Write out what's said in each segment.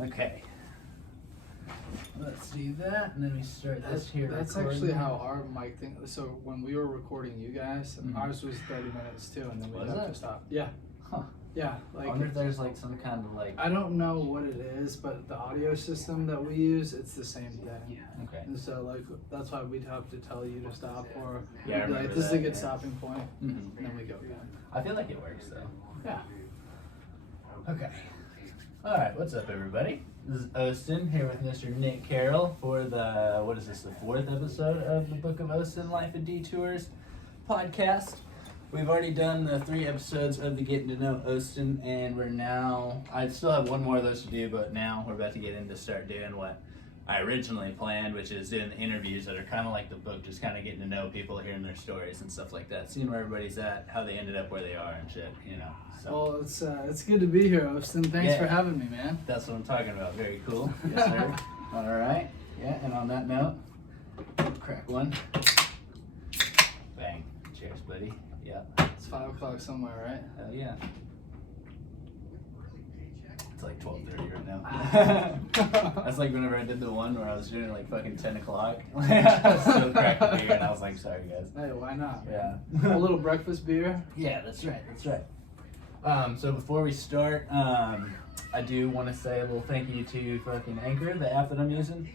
Okay. Let's do that, and then we start this here. That's recording. actually how our mic thing. So when we were recording you guys, ours was 30 minutes too, and then we have to stop. Yeah. Huh. Yeah. I Like, wonder if there's like some kind of like. I don't know what it is, but the audio system that we use, it's the same thing. Okay. And so like that's why we'd have to tell you to stop, or Yeah, I we'd be like, remember this is a that, good yeah. stopping point, Mhm. and then we go again. I feel like it works though. Yeah. Okay. All right. What's up, everybody? This is Osten here with Mr. Nick Carroll for the the 4th episode of the Book of Osten Life of Detours podcast. We've already done the 3 episodes of the Getting to Know Osten, and I still have one more of those to do, but now we're about to get into start doing what I originally planned, which is doing the interviews that are kind of like the book, just kind of getting to know people, hearing their stories and stuff like that, seeing where everybody's at, how they ended up where they are and shit, you know. So Well, it's good to be here, Osten. Thanks for having me, man. that's what I'm talking about. Very cool. Yes, sir. All right. Yeah, and on that note, crack one. Bang. Cheers, buddy. Yeah. It's 5 o'clock somewhere, right? Hell yeah. It's like 12:30 right now. That's like whenever I did the one where I was doing it like fucking 10 o'clock. I was still cracking beer, and I was like, sorry, guys. Hey, why not? Yeah. A little breakfast beer. Yeah, that's right. That's right. So before we start, I do want to say a little thank you to fucking Anchor, the app that I'm using,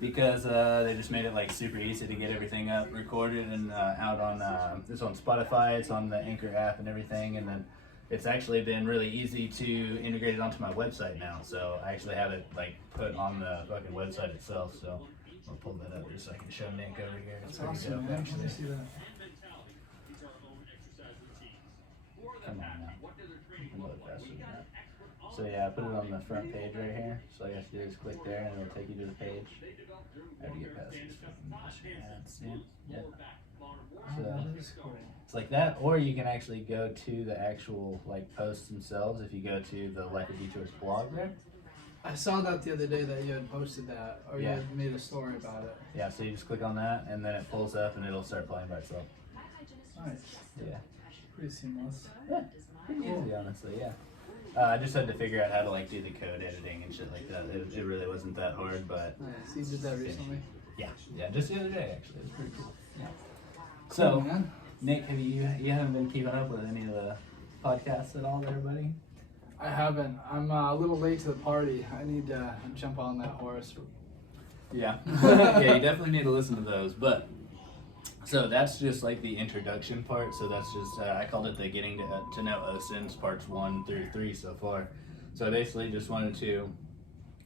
because they just made it like super easy to get everything up, recorded, and out on. It's on Spotify. It's on the Anchor app and everything, and then it's actually been really easy to integrate it onto my website now. So I actually have it like put on the fucking website itself. So I'll pull that up just so I can show Nick over here. It's That's pretty awesome, dope, man. actually. Let me see that. Come on now. A little faster than that. So yeah, I put it on the front page right here. So all you have to do is click there, and it'll take you to the page. I have to get past these fucking ads. Yeah. So That is cool. it's like that, or you can actually go to the actual like posts themselves. If you go to the Life of Detours blog there. I saw that the other day that you had posted that, or you Yeah. had made a story about it. Yeah. So you just click on that, and then it pulls up, and it'll start playing by itself. Nice. Yeah. Pretty seamless. Yeah. Pretty easy, honestly. Yeah. I just had to figure out how to like do the code editing and shit like that. It really wasn't that hard, but Nice. You did that recently? yeah, just the other day actually. It was pretty cool. Yeah. Cool, So, man. Nick, have you haven't been keeping up with any of the podcasts at all, there, buddy? I haven't. I'm a little late to the party. I need to jump on that horse. Yeah. Yeah, you definitely need to listen to those. But so that's just like the introduction part. So that's just I called it the Getting to Know Osten's parts 1 through 3 so far. So I basically just wanted to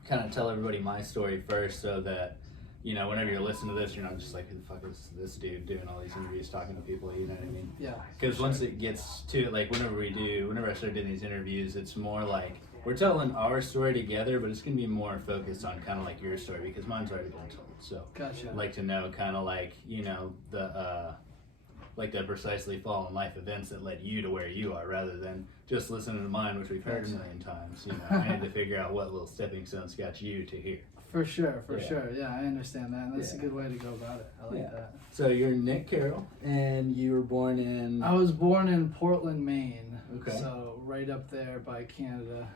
kind of tell everybody my story first, so that you know whenever you're listening to this, you're not just like, who the fuck is this dude doing all these interviews, talking to people, you know what I mean? Yeah. Because once it gets to like whenever I start doing these interviews, it's more like we're telling our story together, but it's gonna be more focused on kind of like your story, because mine's already been told. So Gotcha. I'd like to know kind of like, you know, the precisely fallen life events that led you to where you are, rather than just listening to mine, which we've heard a million times. You know, I need to figure out what little stepping stones got you to here. For sure, Yeah. sure. Yeah, I understand that. And that's Yeah. a good way to go about it. I like Yeah. that. So you're Nick Carroll, and you were born in. I was born in Portland, Maine. Okay. So right up there by Canada.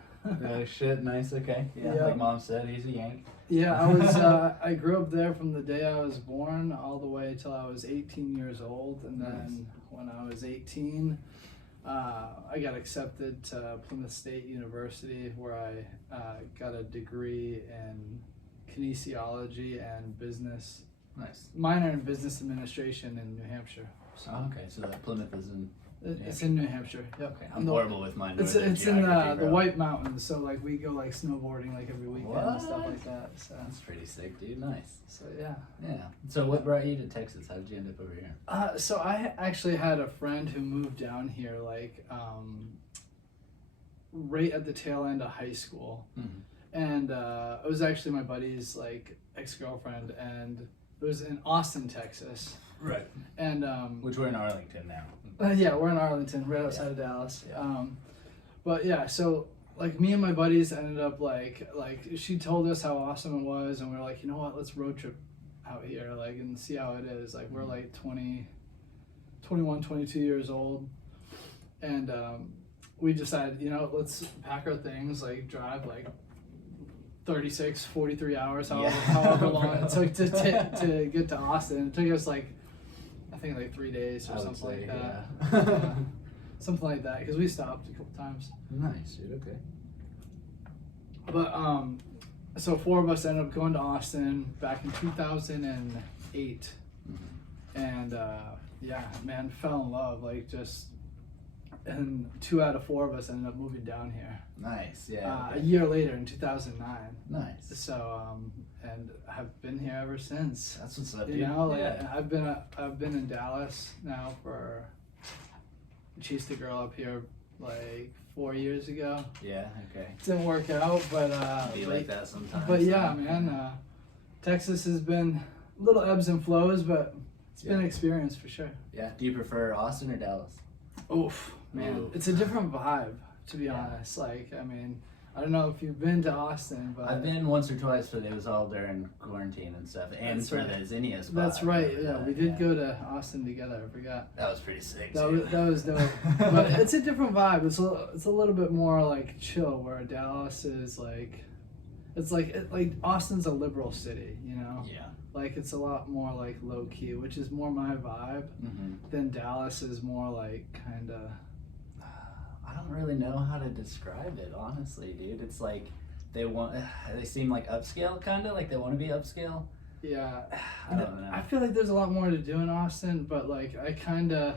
Oh shit! Nice. Okay. Yeah. Yeah. Like Mom said, he's a Yank. Yeah, I was. I grew up there from the day I was born all the way till I was 18 years old, and then when I was 18, I got accepted to Plymouth State University, where I got a degree in kinesiology and business, Nice. minor in business administration in New Hampshire. So Oh, okay. So that Plymouth is in. it's in New Hampshire. Yep. Okay. I'm And horrible with mine. It's in the White Mountains, so like we go like snowboarding like every weekend and stuff What? like that. So That's pretty sick, dude. Nice. yeah. Yeah. So what brought you to Texas? How did you end up over here? So I actually had a friend who moved down here like right at the tail end of high school, and it was actually my buddy's like ex-girlfriend, and it was in Austin, Texas. Right. And Which we're in Arlington now. yeah, we're in Arlington, right outside of Dallas. Yeah. But yeah, so like me and my buddies ended up like she told us how awesome it was, and we are like, you know what, let's road trip out here like and see how it is. Like we're like 21, 22 years old, and we decided, you know, let's pack our things, like drive like 36, 43 hours, Yeah. however long it took to get to Austin. It took us like, I think like 3 days or something like that. Yeah. Something like that, because we stopped a couple times. Nice, dude. Okay. But so 4 of us ended up going to Austin back in 2008, and yeah, man, fell in love, like just. And 2 out of 4 of us ended up moving down here. Nice, yeah. A year later in 2009. Nice. So and I've been here ever since. That's what's up, You dude. know, like Yeah. I've been in Dallas now for. Chased a girl up here like 4 years ago. Yeah. Okay. Didn't work out, but Be like that sometimes. But yeah, so, man, Texas has been little ebbs and flows, but it's been an Yeah. experience for sure. Yeah. Do you prefer Austin or Dallas? Oof, man, Ooh. it's a different vibe, to be Yeah. honest. Like, I mean, I don't know if you've been to Austin, but I've been once or twice, but it was all during quarantine and stuff, and That's for right. the Zinnia spot. That's right. I remember Yeah, that, we did go to Austin together. I forgot. That was pretty sick. That too. was dope. But it's a different vibe. It's a little bit more like chill. Where Dallas is like, it's like Austin's a liberal city, you know. Yeah. Like it's a lot more like low key, which is more my vibe. Than Dallas is more like kind of. I don't really know how to describe it, honestly, dude. It's like they seem like upscale, kind of like they want to be upscale. Yeah, I don't know. I feel like there's a lot more to do in Austin, but like I kind of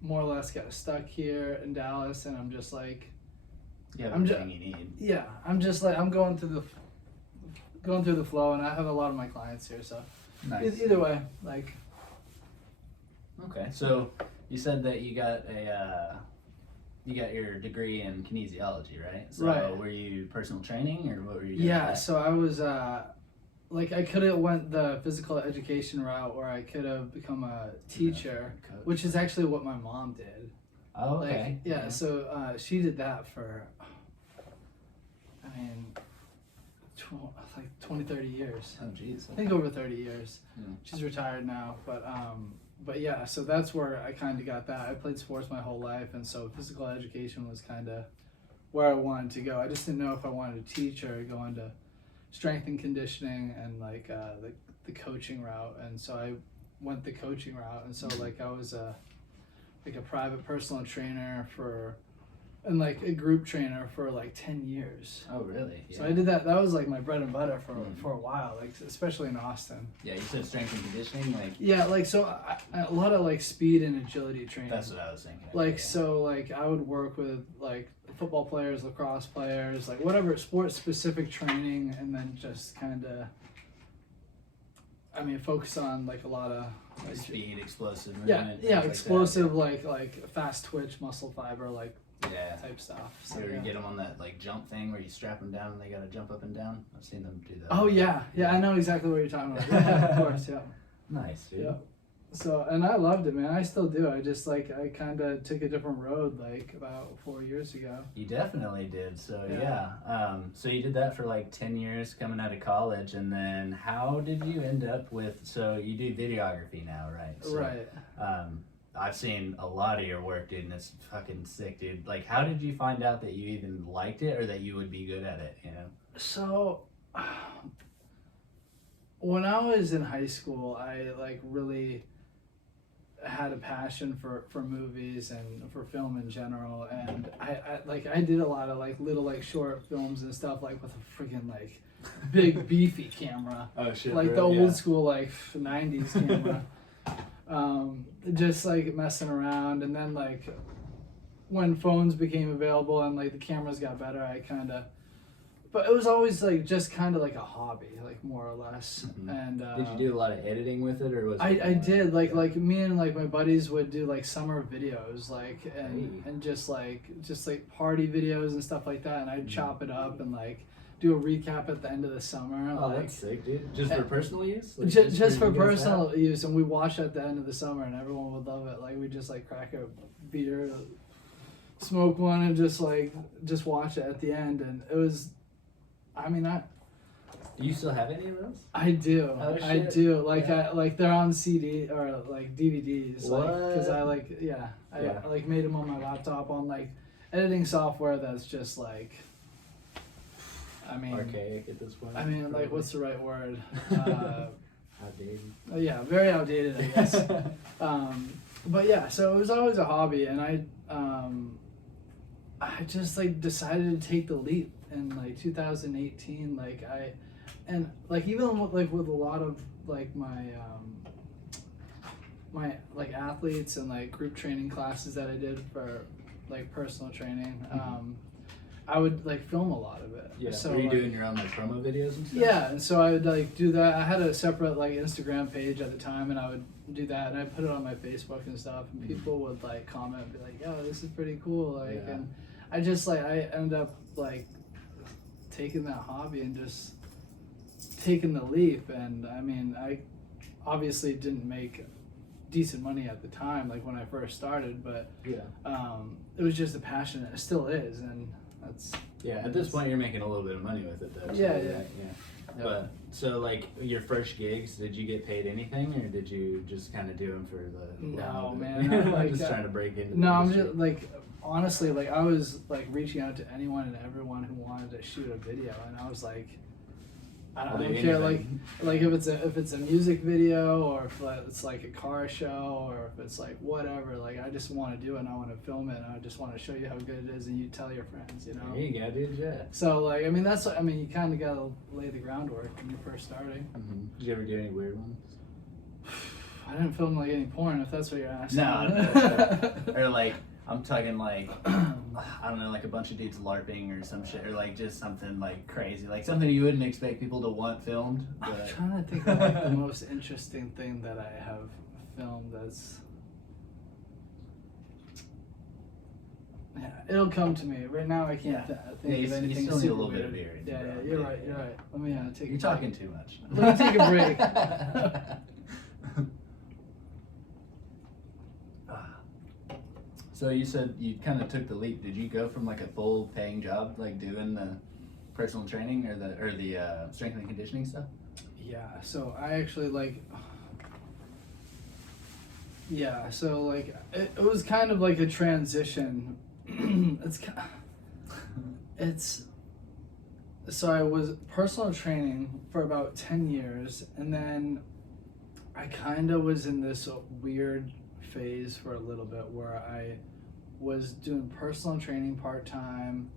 more or less got stuck here in Dallas, and I'm just like, You have I'm everything you need. yeah, I'm just like I'm going through the flow, and I have a lot of my clients here, so Nice. either way, like Okay, so you said that you got your degree in kinesiology, right? So Right. were you personal training, or what were you doing? yeah. with that? So I was like I could have went the physical education route, or I could have become a teacher, Coach. which is actually what my mom did. Oh, okay. Like, yeah, so she did that for, I mean, like 20, 30 years. Oh, jeez. I think over 30 years. Hmm. She's retired now, but yeah, so that's where I kind of got that. I played sports my whole life, and so physical education was kind of where I wanted to go. I just didn't know if I wanted to teach or go into strength and conditioning and like the coaching route, and so I went the coaching route, and so like I was like a private personal trainer and like a group trainer for like 10 years. Oh, really? Yeah. So I did that. That was like my bread and butter for a while, like especially in Austin. Yeah, you said strength and conditioning, like. Yeah, like so a lot of like speed and agility training. That's what I was thinking. Like Yeah. so like I would work with like football players, lacrosse players, like whatever sport specific training, and then just kind of focus on like a lot of Like speed, explosive yeah movement. yeah things explosive like fast twitch muscle fiber like Like that. Yeah. type stuff. So, So you yeah. get them on that like jump thing where you strap them down and they gotta jump up and down. I've seen them do that. Oh yeah, I know exactly what you're talking about. Yeah, of course, yeah. Nice, dude. Yeah. So, and I loved it, man. I still do. I just like I kind of took a different road like about 4 years ago. You definitely did. So Yeah. so you did that for like 10 years coming out of college, and then how did you end up with? So you do videography now, right? So, Right. I've seen a lot of your work, dude, and it's fucking sick, dude. Like, how did you find out that you even liked it or that you would be good at it? You know? So, when I was in high school, I like really had a passion for movies and for film in general, and I did a lot of like little like short films and stuff like with a freaking like big beefy camera, Oh shit! like the old school like 90s camera. Just like messing around, and then like when phones became available and like the cameras got better, but it was always like just kind of like a hobby, like more or less. Mhm. And Did you do a lot of editing with it, or was I it did like me and like my buddies would do like summer videos, like and just like party videos and stuff like that, and I'd chop it up and like do a recap at the end of the summer. Oh, like, that's sick, dude. Just for personal use? Like, just for you guys personal use, and we watch at the end of the summer, and everyone would love it. Like we just like crack a beer, smoke one, and just watch it at the end. And it was, Do you still have any of those? I do, Oh, I shit. do. Like Yeah. I like they're on CD or like DVDs, like because I What? I like made them on my laptop on like editing software that's just like. I mean, archaic at this point. I mean, like, what's the right word? Outdated. Yeah, very outdated, I guess. But yeah, so it was always a hobby, and I just like decided to take the leap in like 2018. Even with a lot of like my like athletes and like group training classes that I did for like personal training, I would like film a lot of it. Yeah. So were you like, doing your own like promo videos and stuff? yeah, and so I would like do that. I had a separate like Instagram page at the time, and I would do that, and I put it on my Facebook and stuff, and people would like comment and be like, "Yo, this is pretty cool," like, Yeah. and I just like I ended up like taking that hobby and just taking the leap. And I mean, I obviously didn't make decent money at the time, like when I first started, but Yeah. it was just a passion. It still is, and that's At this point, you're making a little bit of money with it, though. So Yeah. But so, like, your first gigs, did you get paid anything, or did you just kind of do them for the? No, the- man, I'm like, just trying to break into. No, the I'm industry. just like, honestly, like I was like reaching out to anyone and everyone who wanted to shoot a video, and I was like, I I'll don't do care, anything. like if it's a music video, or if it's like a car show, or if it's like whatever, like I just want to do it and I want to film it and I just want to show you how good it is, and you tell your friends, you know. There you go, dude. Yeah. So like, I mean, you kind of gotta lay the groundwork when you're first starting. Did you ever do any weird ones? I didn't film like any porn, if that's what you're asking. No. Or like, I'm talking like, I don't know, like a bunch of dudes LARPing or some shit, or like just something like crazy, like something you wouldn't expect people to want filmed. I'm But trying to think of like the most interesting thing that I have filmed. That's it'll come to me. Right now I can't think Yeah, of you anything still need a super little bit of weird. beer. Yeah, you're right. You're right. Let me take. You're talking too much. Let me take a break. So you said you kind of took the leap. Did you go from like a full paying job, like doing the personal training or the strength and conditioning stuff? Yeah. So I actually like. Yeah. So like it was kind of like a transition. It's. So I was personal training for about 10 years, and then I kind of was in this weird phase for a little bit where I was doing personal training part-time.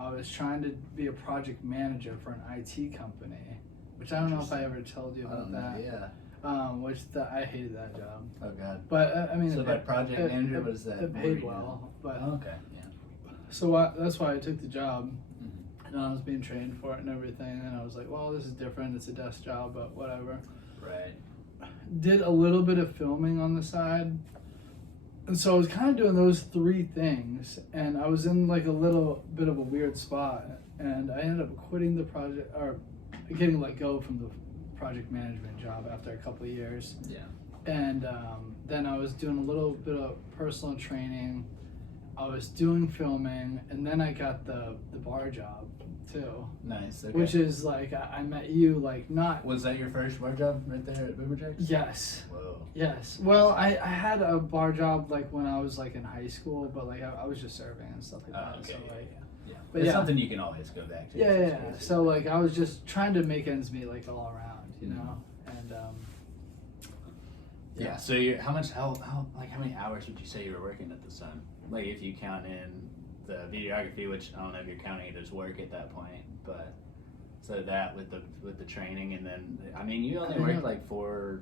I was trying to be a project manager for an IT company, which I don't know if I ever told you about that. Yeah. I hated that job. Oh God. But I mean, So by project manager, what is that? It paid well, but Okay. Yeah. so that's why I took the job. Mhm. And I was being trained for it and everything, and I was like, well, this is different. It's a desk job, but whatever. Right. Did a little bit of filming on the side. And so I was kind of doing those three things, and I was in like a little bit of a weird spot, and I ended up quitting the project, or getting let go from the project management job after a couple of years. Yeah. And then I was doing a little bit of personal training. I was doing filming, and then I got the bar job too. Nice. Okay. Which is like I met you like not. Was that your first bar job right there at Boomerjacks? Yes. Whoa. Yes. Well, I had a bar job like when I was like in high school, but like I was just serving and stuff like that. Okay. So like, Yeah. but It's yeah. something you can always go back to. yeah. So like I was just trying to make ends meet like all around, you know, and Yeah. So you're how many hours would you say you were working at the Sun? Like if you count in the videography, which I don't know if you're counting it as work at that point, but so that with the training, and then I mean you only worked like 3-4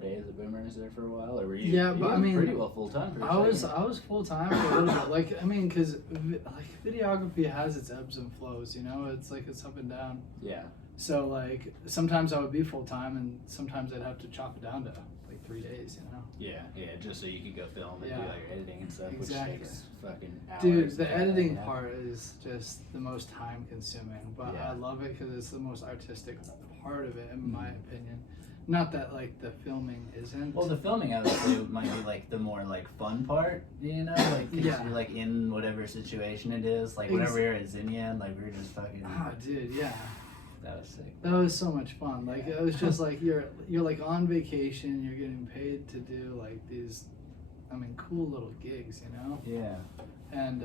days at Boomers there for a while, or were you? Yeah, you but were I mean, pretty well full time. I was full time for a little bit. Like I mean, because like videography has its ebbs and flows, you know. It's like it's up and down. Yeah. So like sometimes I would be full time, and sometimes I'd have to chop it down to like 3 days, you know. Yeah, just so you could go film and do Yeah. like your editing and stuff, Exactly. which takes fucking hours. Dude, to the do. editing Yeah. part is just the most time consuming, but Yeah. I love it because it's the most artistic part of it, in my Mhm. opinion. Not that like the filming isn't. Well, the filming I would say might be like the more like fun part, you know, like 'cause Yeah. you're like in whatever situation it is. Like whenever we were at Zinnia, like we were just fucking. Ah, dude, yeah. That was sick. That was so much fun. Like Yeah. it was just like you're like on vacation. You're getting paid to do like these, cool little gigs, you know. Yeah. And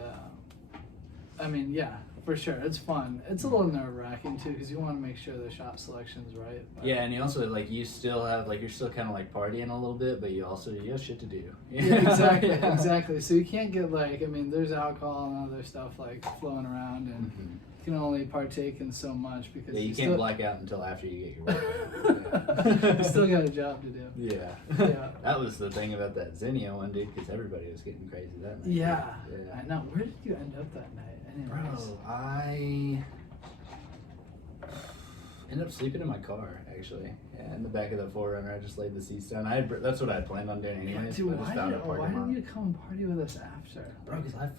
I mean, yeah, for sure. It's fun. It's a little nerve-wracking too, because you want to make sure the shot selection's right. But Yeah, and you also like you still have like you're still kind of like partying a little bit, but you have shit to do. yeah, exactly, exactly. So you can't get like, I mean, there's alcohol and other stuff like flowing around, and you can only partake in so much because Yeah, you can't still, black out until after you get your work. you still got a job to do. Yeah. Yeah. That was the thing about that Zinnia one, dude, because everybody was getting crazy that night. Yeah. Yeah. I know. Where did you end up that night? Anyways. Bro, I ended up sleeping in my car, actually. Yeah, in the back of the 4Runner. I just laid the seats down. That's what I had planned on doing anyways. Dude, I just why found a parking lot. didn't you come party with us after? Bro, because I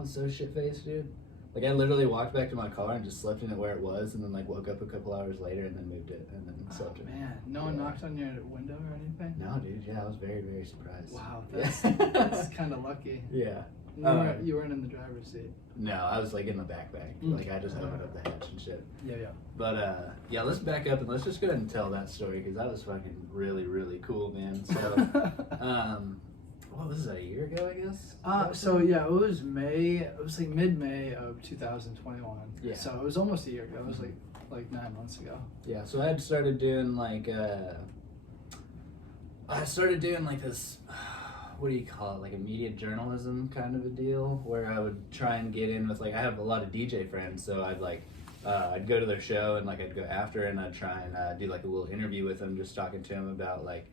was so shit-faced, dude. Like, I literally walked back to my car and just slept in it where it was, and then, like, woke up a couple hours later and then moved it, and then slept in it. Man, no one knocked on your window or anything? No, dude, yeah, I was very, very surprised. Wow, Yeah. that's kind of lucky. Yeah. You weren't in the driver's seat. No, I was, like, in the backpack. Like, I just opened up the hatch and shit. Yeah. But, yeah, let's back up and let's just go ahead and tell that story, because that was fucking really, really cool, man. So, what was it, a year ago, I guess? So yeah, it was May. It was like mid-May of 2021. Yeah. So it was almost a year ago. It was like 9 months ago. Yeah, so I had started doing, like, this, what do you call it, like a media journalism kind of a deal, where I would try and get in with, like, I have a lot of DJ friends, so I'd, like, I'd go to their show, and, like, I'd go after, and I'd try and do, like, a little interview with them, just talking to them about, like,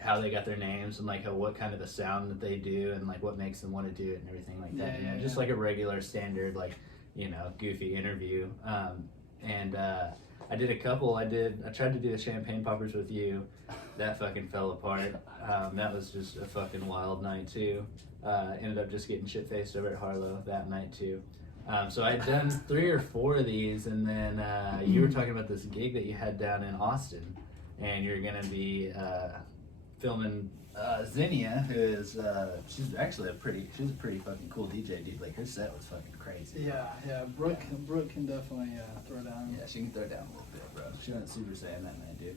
how they got their names, and like what kind of a sound that they do, and like what makes them want to do it and everything like that. Yeah, Just like a regular standard, like, goofy interview. And I did a couple. I tried to do the champagne poppers with you. That fucking fell apart. That was just a fucking wild night too. Ended up just getting shit faced over at Harlow that night too. So I'd done 3 or 4 of these, and then you were talking about this gig that you had down in Austin, and you're gonna be filming Zinnia, who is she's a pretty fucking cool DJ, dude. Like, her set was fucking crazy. Yeah. Brooke can definitely throw down. Yeah, she can throw down a little bit, bro. She went Super Saiyan that night, dude.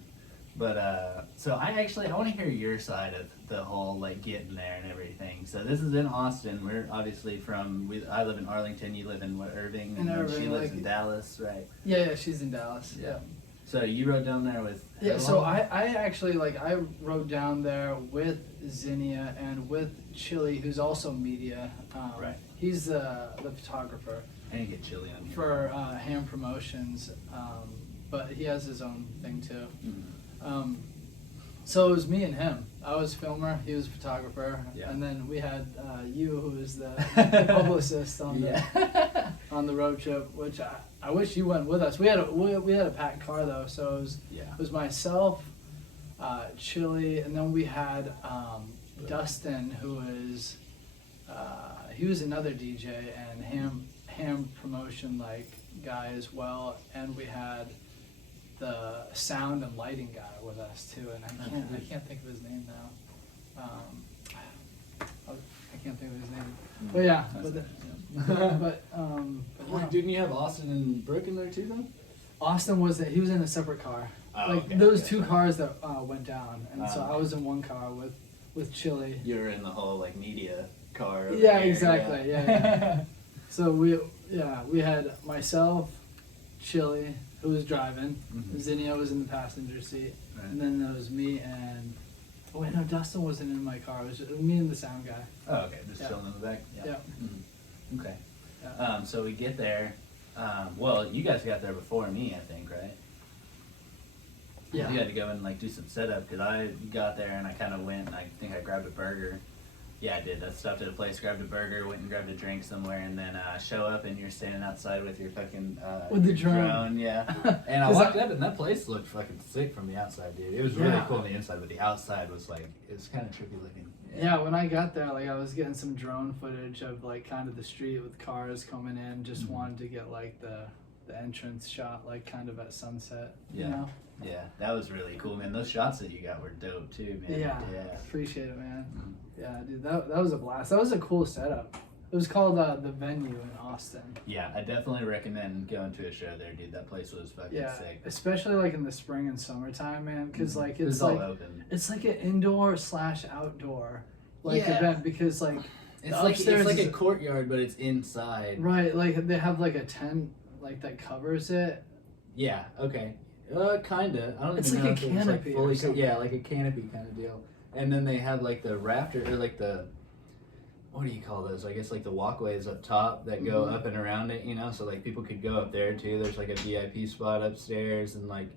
But so I want to hear your side of the whole like getting there and everything. So this is in Austin. We're obviously I live in Arlington. You live in Irving, and Irving, she lives in Dallas, right? Yeah, she's in Dallas. Yeah. So you rode down there with So I actually I rode down there with Zinnia and with Chili, who's also media. Right. He's the photographer. I didn't get Chili on here. For Ham Promotions, but he has his own thing too. Mm-hmm. So it was me and him. I was filmer, he was photographer, Yeah. and then we had you, who was the publicist on the road trip, which I wish you went with us. We had a packed car though, so it was myself, Chili, and then we had Dustin, who is he was another DJ and ham promotion guy as well, and we had the sound and lighting guy with us too, and I can't think of his name now. I can't think of his name, but yeah. Wait, didn't you have Austin and Brooke in there too, though? Austin he was in a separate car. Those two cars that went down, and so I was in one car with Chili. You were in the whole media car. Yeah, exactly. Yeah. So we had myself, Chili, who was driving. Mm-hmm. Zinnia was in the passenger seat, right. And then there was me and Dustin wasn't in my car. It was just me and the sound guy. Oh, okay, just chilling in the back. Yeah. Mm-hmm. Okay. Yeah. So we get there. Well, you guys got there before me, I think, right? Yeah. You had to go and do some setup, because I got there and I kind of went and I think I grabbed a burger. Yeah, I did. I stopped at a place, grabbed a burger, went and grabbed a drink somewhere, and then show up and you're standing outside with your fucking with the drone. Yeah. And I walked up and that place looked fucking sick from the outside, dude. It was really cool on the inside, but the outside was it was kind of trippy looking. Yeah, when I got there, I was getting some drone footage of kind of the street with cars coming in. Just wanted to get the entrance shot kind of at sunset. Yeah. You know? Yeah, that was really cool, man. Those shots that you got were dope too, man. Yeah. Yeah. Appreciate it, man. Mm-hmm. Yeah, dude, that was a blast. That was a cool setup. It was called the Venue in Austin. Yeah, I definitely recommend going to a show there, dude. That place was fucking sick. Especially in the spring and summertime, man, because it's all open. It's like an indoor / outdoor event, because It's like upstairs a is- courtyard, but it's inside. Right, like they have like a tent like that covers it. Yeah. Okay. Kinda. I don't It's even like know a if it was, canopy or fully. something. Yeah, like a canopy kind of deal. And then they have like the rafter or like the, what do you call those? I guess like the walkways up top that go up and around it, you know, so like people could go up there too. There's like a VIP spot upstairs, and like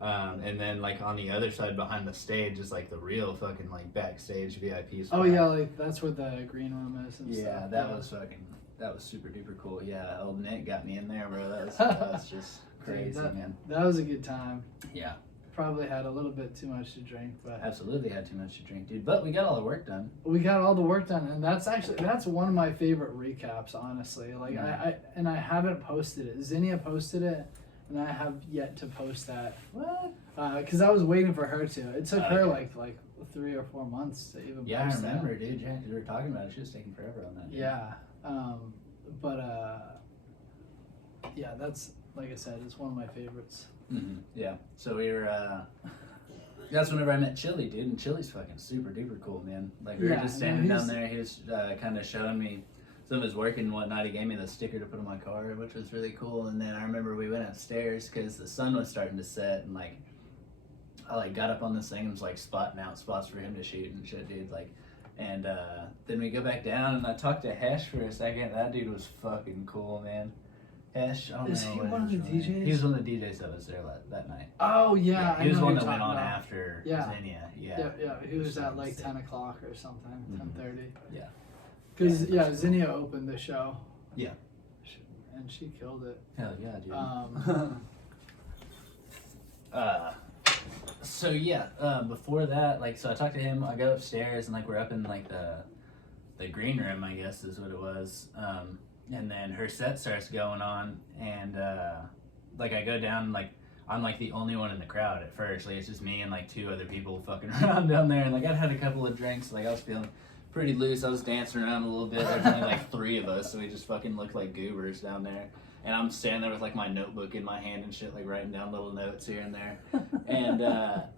and then like on the other side behind the stage is like the real fucking like backstage VIP spot. Oh yeah, like that's where the green room is and Yeah, stuff. that was super duper cool. Yeah, old Nick got me in there, bro. That was just crazy, man. That was a good time. Yeah. Probably had a little bit too much to drink, but Absolutely had too much to drink, dude. But we got all the work done. we got all the work done, and that's one of my favorite recaps, honestly. Like I haven't posted it. Zinnia posted it, and I have yet to post that. What? Because I was waiting for her to. It took her Okay. like 3 or 4 months to even Yeah, I post remember, dude. Yeah, because we were talking about it. She was taking forever on that. that. Yeah, yeah, that's like I said, it's one of my favorites. Mm-hmm. Yeah. So we were. That's whenever I met Chili, dude, and Chili's fucking super duper cool, man. Like we were Yeah, just no, standing down he's- there. He was kind of showing me some of his work and whatnot. He gave me the sticker to put on my car, which was really cool. And then I remember we went upstairs because the sun was starting to set, and like I like got up on this thing and was like spotting out spots for him to shoot and shit, dude. Like, and then we go back down and I talked to Hesh for a second. That dude was fucking cool, man. Hesh, I don't Is know he what one of his the real name- DJs? He was one of the DJs that was there that night. Oh yeah, He was I the know one who that you're went on talking about. after Yeah. Zinnia. Yeah, he was at like sick. 10 o'clock or something, Mhm. 10:30. Yeah. Because Yeah, that's cool. Zinnia opened the show. Yeah. And she killed it. Hell yeah, dude. So yeah, before that, like, so I talked to him. I go upstairs and like we're up in like the green room, I guess is what it was. And then her set starts going on, and like I go down, like I'm like the only one in the crowd at first. Like it's just me and like 2 other people fucking around down there, and like I'd had a couple of drinks, like I was feeling pretty loose. I was dancing around a little bit. There's only like 3 of us, so we just fucking looked like goobers down there. And I'm standing there with like my notebook in my hand and shit, like writing down little notes here and there. And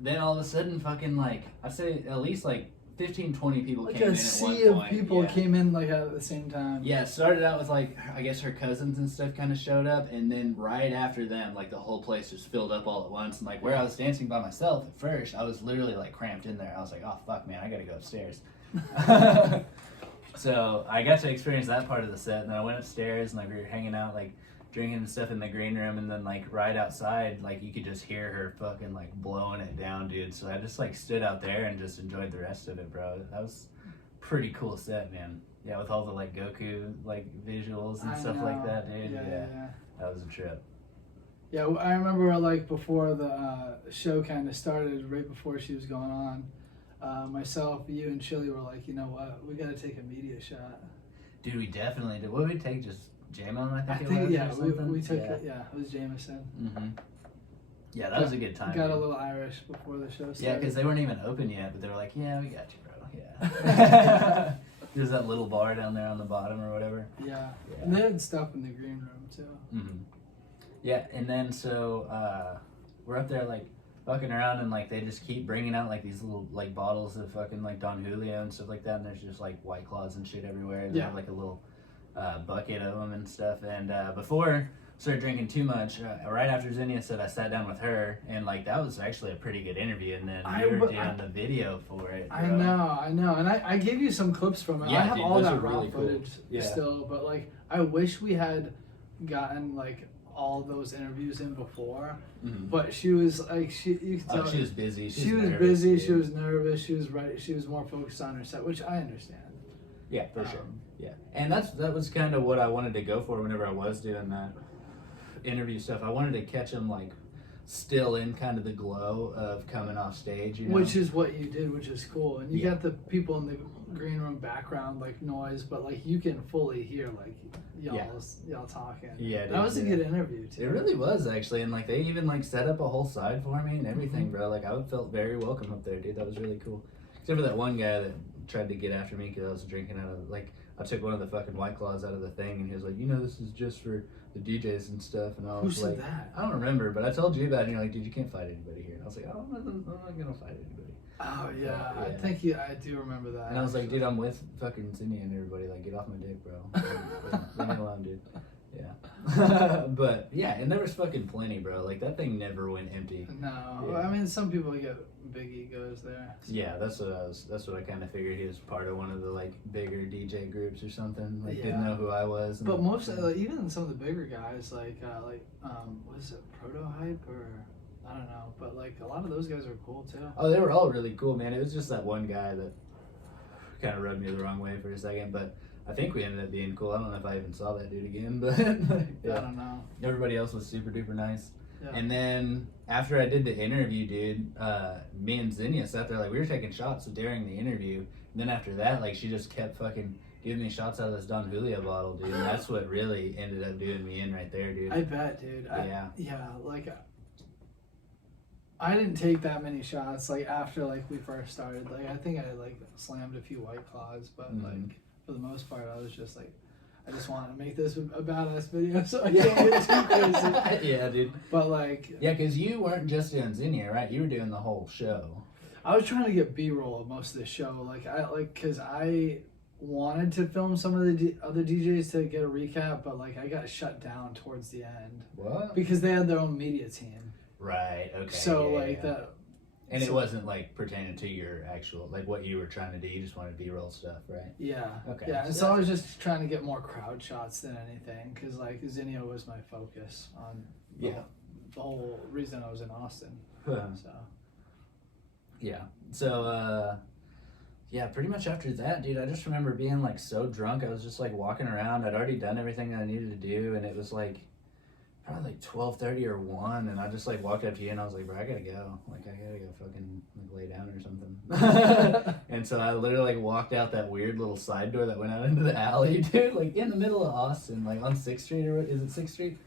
then all of a sudden, fucking like I'd say at least like 15, 20 people Like came in a at sea one of point. people Yeah. came in like at the same time. Yeah, it started out with like I guess her cousins and stuff kind of showed up, and then right after them, like the whole place just filled up all at once. And like where I was dancing by myself at first, I was literally like cramped in there. I was like, oh fuck, man, I gotta go upstairs. So I got to experience that part of the set, and then I went upstairs and like we were hanging out, like drinking and stuff in the green room, and then like right outside, like you could just hear her fucking like blowing it down, dude. So I just like stood out there and just enjoyed the rest of it, bro. That was pretty cool set, man. Yeah, with all the like Goku like visuals and I stuff like know. that, dude. Yeah. That was a trip. Yeah, I remember like before the show kind of started, right before she was going on, myself, you, and Chili were like, you know what, we got to take a media shot. Dude, we definitely did. What did we take? Just J-Mon, I I think it think was, yeah, or something? we took Yeah. it. Yeah, it was Jameson. Mm-hmm. Yeah, that was a good time. Got a dude. little Irish before the show started. Yeah, because they weren't even open yet, but they were like, yeah, we got you, bro. Yeah. There's that little bar down there on the bottom or whatever. Yeah, and they had stuff in the green room too. Mm-hmm. Yeah, and then so we're up there like fucking around, and like they just keep bringing out like these little like bottles of fucking like Don Julio and stuff like that, and there's just like White Claws and shit everywhere. They Yeah. have like a little bucket of them and stuff. And before I started drinking too much, right after Zinnia said, I sat down with her, and like that was actually a pretty good interview. And then we were doing the video for it. I bro. know, and I gave you some clips from it. Yeah, I have dude, all those that are raw really cool. footage Yeah. still, but like I wish we had gotten like all those interviews in before. Mhm. But she was like you could tell She was busy. she was nervous, busy. dude. She was nervous. She was right. She was more focused on her set, which I understand. Yeah, for sure. Um, Yeah, and that was kind of what I wanted to go for whenever I was doing that interview stuff. I wanted to catch them like still in kind of the glow of coming off stage, you know. Which is what you did, which is cool. And you Yeah. got the people in the green room background like noise, but like you can fully hear like y'all talking. Yeah, that was a good interview too. It really was actually, and like they even like set up a whole side for me and everything, bro. Like I felt very welcome up there, dude. That was really cool. Except for that one guy that tried to get after me because I was drinking out of like I took one of the fucking White Claws out of the thing, and he was like, you know, this is just for the DJs and stuff, and I Who was said like, that? I don't remember, but I told you about it, and you're like, dude, you can't fight anybody here. And I was like, oh, I'm not gonna fight anybody. Oh yeah, Yeah. I think I do remember that. And I was like, dude, I'm with fucking Cindy and everybody. Like, get off my dick, bro. Leave me alone, dude. Yeah. But yeah, and there was fucking plenty, bro. Like that thing never went empty. No, Yeah. I mean some people get big egos there. So. Yeah, that's what I kind of figured. He was part of one of the like bigger DJ groups or something. Like Yeah. didn't know who I was. And, But most, like, even some of the bigger guys, what is it, Proto Hype or I don't know, but like a lot of those guys are cool too. Oh, they were all really cool, man. It was just that one guy that kind of rubbed me the wrong way for a second, but I think we ended up being cool. I don't know if I even saw that dude again, but yeah. I don't know. Everybody else was super duper nice. Yeah. And then after I did the interview, dude, me and Zinnia sat there like we were taking shots during the interview. And then after that, like she just kept fucking giving me shots out of this Don Julio bottle, dude. And that's what really ended up doing me in right there, dude. I bet, dude. Yeah. Like I didn't take that many shots like after like we first started. Like I think I like slammed a few White Claws, but like for the most part, I was just like, I just wanted to make this a badass video, so I can't get too crazy. Yeah, dude. But like, yeah, because you weren't just doing Zinnia, right? You were doing the whole show. I was trying to get B-roll of most of the show. Cause I wanted to film some of the other DJs to get a recap, but like I got shut down towards the end. What? Because they had their own media team. Right. Okay. So yeah, like yeah. that. And so, it wasn't like pertaining to your actual, like what you were trying to do. You just wanted B-roll stuff, right? Yeah. Okay. Yeah, and so I was just trying to get more crowd shots than anything, because like Zinnia was my focus on the whole reason I was in Austin. So. Yeah. So, yeah, pretty much after that, dude, I just remember being like so drunk. I was just like walking around. I'd already done everything that I needed to do, and it was like probably like 12:30 or 1, and I just like walked up to you and I was like, bro, I gotta go. Like I gotta go fucking like lay down or something. And so I literally like walked out that weird little side door that went out into the alley, dude, like in the middle of Austin, like on 6th Street, or is it 6th Street?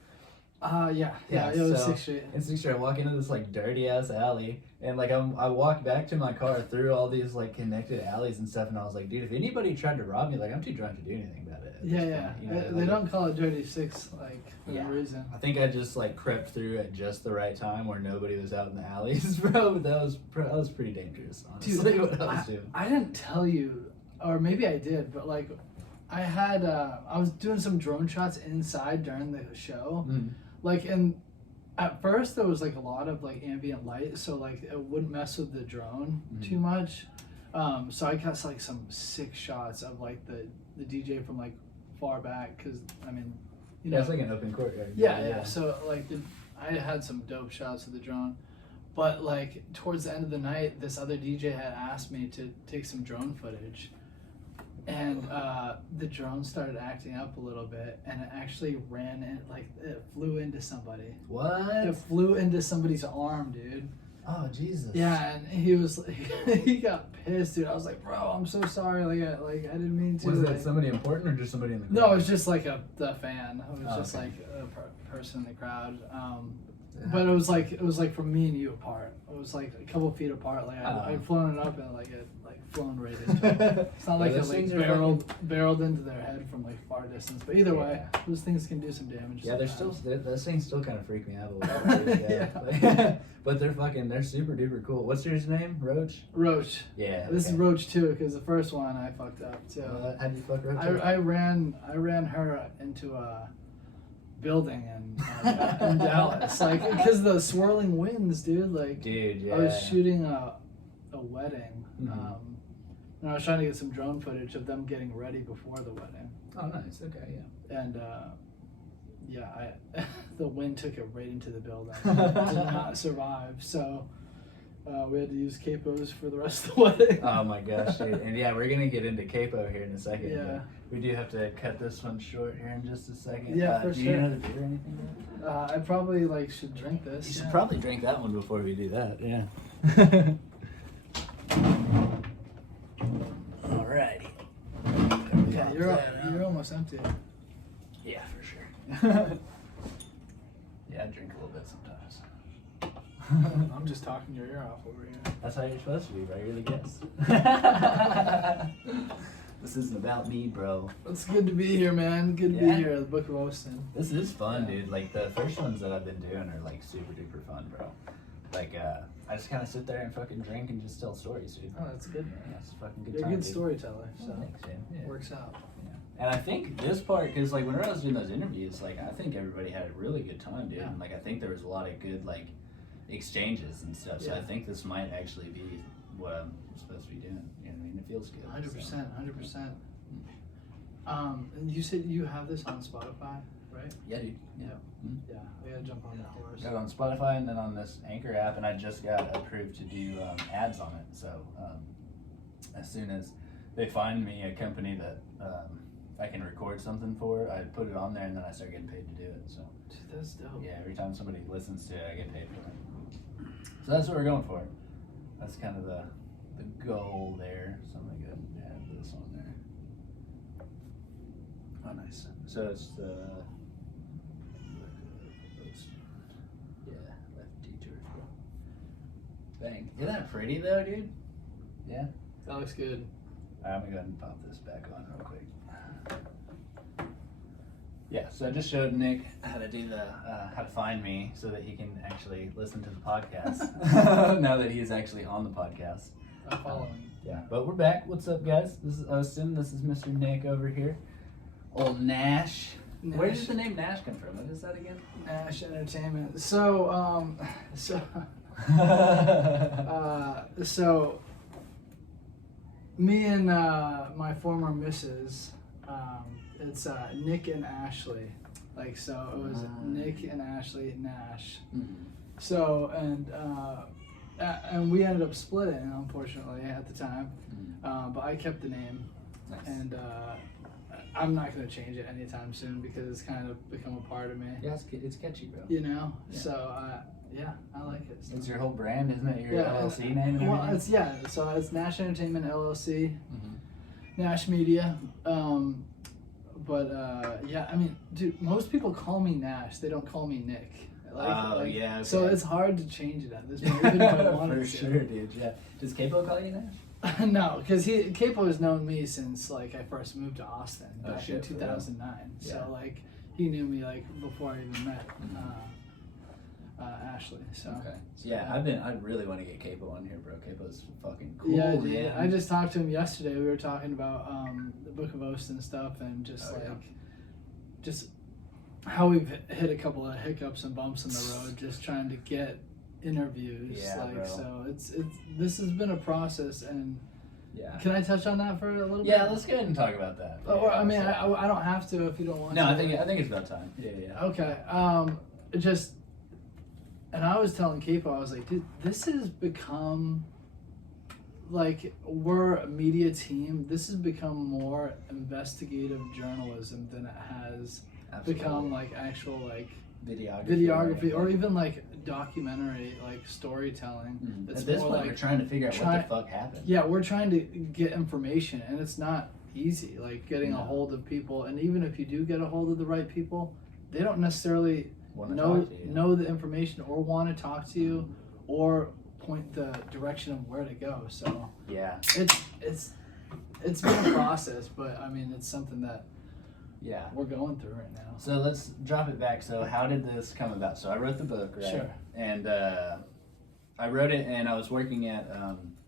Yeah, it was 6th Street. In 6th Street, I walk into this like dirty ass alley, and like I walked back to my car through all these like connected alleys and stuff, and I was like, dude, if anybody tried to rob me, like I'm too drunk to do anything about it. Yeah. You know, They like, don't call it Dirty Six like for no reason. I think I just like crept through at just the right time where nobody was out in the alleys, bro. But that was pretty dangerous, honestly. Dude, what I was doing. I didn't tell you, or maybe I did, but like I had I was doing some drone shots inside during the show, like and. At first, there was like a lot of like ambient light, so like it wouldn't mess with the drone too much. So I got like some sick shots of like the DJ from like far back, because I mean, you know, it's like an open courtyard. Yeah. So like I had some dope shots of the drone, but like towards the end of the night, this other DJ had asked me to take some drone footage. And the drone started acting up a little bit, and it actually ran in, like it flew into somebody. What? It flew into somebody's arm, dude. Oh Jesus. Yeah, and he was he got pissed, dude. I was like, bro, I'm so sorry. I didn't mean to. Was it somebody important or just somebody in the crowd? No, it was just like the fan. It was just like a person in the crowd. But it was like from me and you apart. It was like a couple feet apart. Like I'd flown it up and like it flown right into it. It's not like it like barreled into their head from like far distance. But either way, those things can do some damage. Yeah, sometimes. those things still kind of freak me out a little bit. But they're super duper cool. What's yours name? Roach? Roach. Yeah. This is Roach too, because the first one I fucked up too. How'd you fuck Roach? I ran her into a building in Dallas, like because of the swirling winds, dude. Like, dude, yeah. I was shooting a wedding, and I was trying to get some drone footage of them getting ready before the wedding. Oh, nice. Okay, yeah. And the wind took it right into the building. It did not survive. So we had to use capos for the rest of the wedding. Oh my gosh, dude. And yeah, we're gonna get into capo here in a second. Yeah. We do have to cut this one short here in just a second. Yeah, for do sure. you know the beer or anything? I probably should drink this. You should probably drink that one before we do that. Yeah. Alrighty. Yeah, you're almost empty. Yeah, for sure. Yeah, I drink a little bit sometimes. I'm just talking your ear off over here. That's how you're supposed to be, right? You're the guest. This isn't about me, bro. It's good to be here, man. Good to be here at the Book of Osten. This is fun, dude. Like, the first ones that I've been doing are, like, super duper fun, bro. Like, I just kind of sit there and fucking drink and just tell stories, dude. Oh, that's good, man. Yeah, it's a fucking good You're time, a good dude. storyteller, so Thanks, man. Yeah. works out. Yeah. And I think this part, because, like, whenever I was doing those interviews, like, I think everybody had a really good time, dude. Yeah. And, like, I think there was a lot of good, like, exchanges and stuff. So I Yeah. think this might actually be what I'm supposed to be doing. You know what I mean? It feels good. 100%, 100%. And you said you have this on Spotify, right? Yeah, dude. Yeah. Yeah, I gotta jump on that horse. Got it on Spotify and then on this Anchor app, and I just got approved to do ads on it. So as soon as they find me a company that I can record something for, I put it on there, and then I start getting paid to do it. So Dude, that's dope. yeah, every time somebody listens to it, I get paid for it. So that's what we're going for. That's kind of the goal there. So I'm gonna go and add this on there. Oh, nice. So it's the left Detours, bro. Bang. Isn't that pretty though, dude? Yeah. That looks good. Alright, I'm gonna go ahead and pop this back on real quick. Yeah, so I just showed Nick how to do the how to find me so that he can actually listen to the podcast. Now that he is actually on the podcast. I'm following. Yeah, but we're back. What's up, guys? This is Osten. This is Mr. Nick over here. Old Nash. Where does the name Nash come from? What is that again? Nash Entertainment. So, so me and my former missus, it's Nick and Ashley. Like, so it was Nick and Ashley Nash. Mm-hmm. So, and we ended up splitting, unfortunately, at the time. But I kept the name. Nice. And I'm not going to change it anytime soon because it's kind of become a part of me. Yeah, it's catchy, bro. You know? Yeah. So, yeah, I like it. So. It's your whole brand, isn't it? Your LLC name and Well, everything? so it's Nash Entertainment LLC, Mm-hmm. Nash Media. Yeah, I mean, dude, most people call me Nash. They don't call me Nick. Yeah. Okay. So it's hard to change it at this point, even if I wanted For to. sure, dude. Yeah. Does Capo call you Nash? No, because Capo has known me since like I first moved to Austin Oh, back shit, in for real? 2009. Yeah. So like he knew me like before I even met Ashley. So Okay. So, yeah, I really want to get Capo on here, bro. Capo's fucking cool. yeah, dude, man. I just talked to him yesterday. We were talking about the Book of Osten stuff and just just how we've hit a couple of hiccups and bumps in the road, just trying to get interviews. Yeah, bro. So it's this has been a process. And Yeah. can I touch on that for a little bit? Yeah, let's go ahead and talk about that. Or, Yeah, I mean, so- I don't have to if you don't want No, to. I think it's about time. Yeah. Okay. Just, and I was telling Capo, I was like, dude, this has become like, we're a media team. This has become more investigative journalism than it has become like actual like videography or even like documentary like storytelling. Mm-hmm. It's At this more point, like we're trying to figure out what the fuck happened. Yeah, we're trying to get information, and it's not easy. Like getting No. a hold of people, and even if you do get a hold of the right people, they don't necessarily Wanna know talk to you. know the information or want to talk to you or point the direction of where to go. So Yeah. it's been a process, but I mean it's something that Yeah. we're going through right now. So let's drop it back. So how did this come about? So I wrote the book, right? Sure. And I wrote it, and I was working at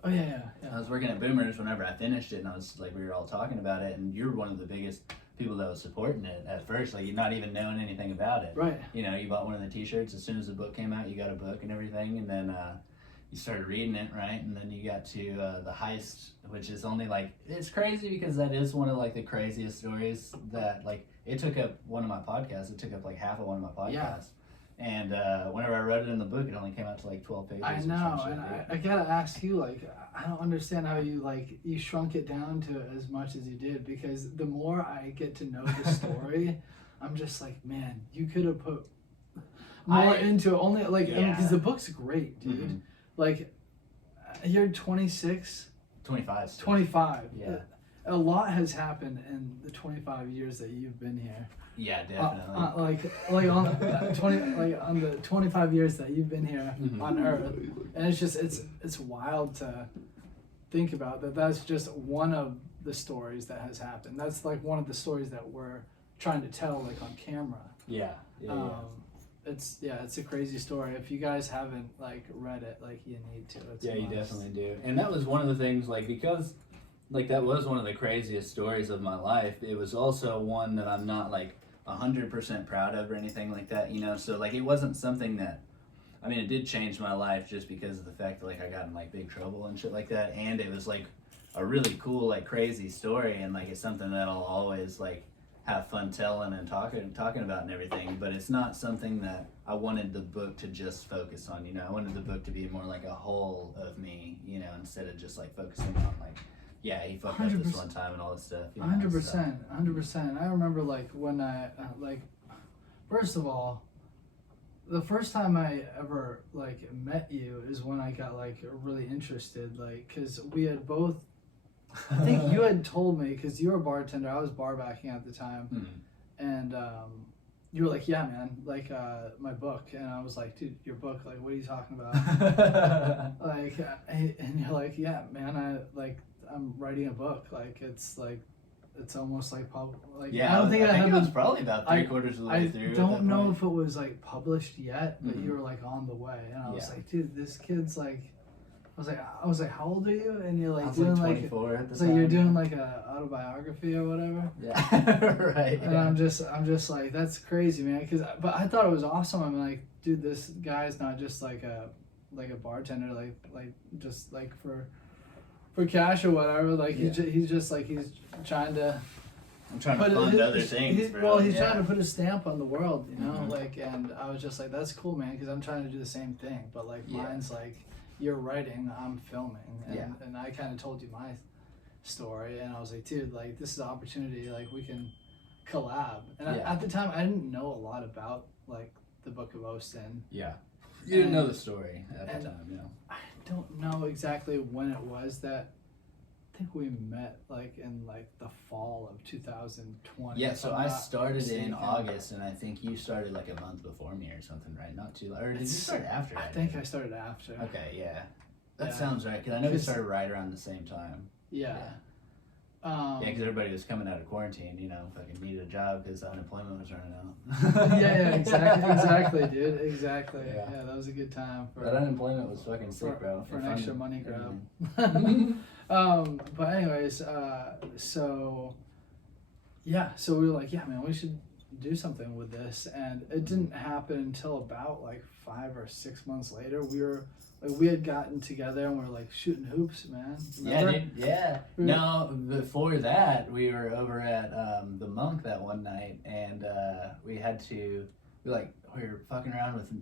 Oh yeah. I was working at Boomers whenever I finished it, and I was like, we were all talking about it, and you were one of the biggest people that was supporting it at first, like you're not even knowing anything about it. Right. You know, you bought one of the T-shirts as soon as the book came out. You got a book and everything, and then you started reading it, right? And then you got to the Heist, which is only like, it's crazy because that is one of like the craziest stories that like it took up one of my podcasts. It took up like half of one of my podcasts. Yeah. And whenever I wrote it in the book, it only came out to like 12 pages. I or know, some shit, and dude. I gotta ask you, like, I don't understand how you shrunk it down to as much as you did, because the more I get to know the story, I'm just like, man, you could have put more into it. Only like, because the book's great, dude. Mm-hmm. Like, you're 26, 25. 25. Yeah. A lot has happened in the 25 years that you've been here. Yeah, definitely. Like on on the 25 years that you've been here on Earth, and it's just it's wild to think about that. That's just one of the stories that has happened. That's like one of the stories that we're trying to tell like on camera. Yeah. It's a crazy story. If you guys haven't like read it, like you need to. It's you definitely do. And that was one of the things, like, because like that was one of the craziest stories of my life. It was also one that I'm not like 100% proud of or anything like that, you know. So like it wasn't something that, I mean, it did change my life just because of the fact that like I got in like big trouble and shit like that, and it was like a really cool, like, crazy story, and like it's something that I'll always like have fun telling and talking about and everything. But it's not something that I wanted the book to just focus on, you know. I wanted the book to be more like a whole of me, you know, instead of just like focusing on like, yeah, he fucked up this one time and all this stuff. 100%. I remember like when I first of all, the first time I ever like met you is when I got like really interested, like, because we had both, I think you had told me, because you were a bartender, I was bar backing at the time, and you were like, yeah man, like my book, and I was like, dude, your book, like, what are you talking about? Like, and you're like, yeah man, I'm writing a book, like it's almost like yeah, I think it was probably about 3/4 of the way through. I don't know if it was like published yet, but you were like on the way, and I was like, dude, this kid's like, I was like, how old are you? And you're like, I was doing like 24 at the so time. you're doing like a autobiography or whatever. Yeah, right. And I'm just like, that's crazy, man. But I thought it was awesome. I'm like, dude, this guy's not just like a bartender, like just like for cash or whatever. Like he's just like he's trying to. I'm trying to fund other things, bro. Well, he's trying to put a stamp on the world, you know. Like, and I was just like, that's cool, man, because I'm trying to do the same thing. But like, mine's like, you're writing, I'm filming, and I kind of told you my story, and I was like, dude, like, this is an opportunity, like, we can collab. And at the time, I didn't know a lot about like the Book of Osten. Yeah, you didn't know the story at the time, you know. I don't know exactly when it was that. I think we met like in like the fall of 2020. Yeah, so I started in August, and I think you started like a month before me or something, right? Not too long. Or did you start after? I think I started after. Okay, yeah. That sounds right, because I know we started right around the same time. Yeah. Because everybody was coming out of quarantine, you know, fucking needed a job because unemployment was running out. Exactly, dude, exactly. Yeah, that was a good time. That unemployment was fucking sick, bro. For an extra money grab. But anyways, so we were like, yeah, man, we should do something with this, and it didn't happen until about like 5 or 6 months later. We had gotten together and we were like shooting hoops, man. Remember? Yeah, dude. Yeah. No, before that, we were over at the Monk that one night, and we were fucking around with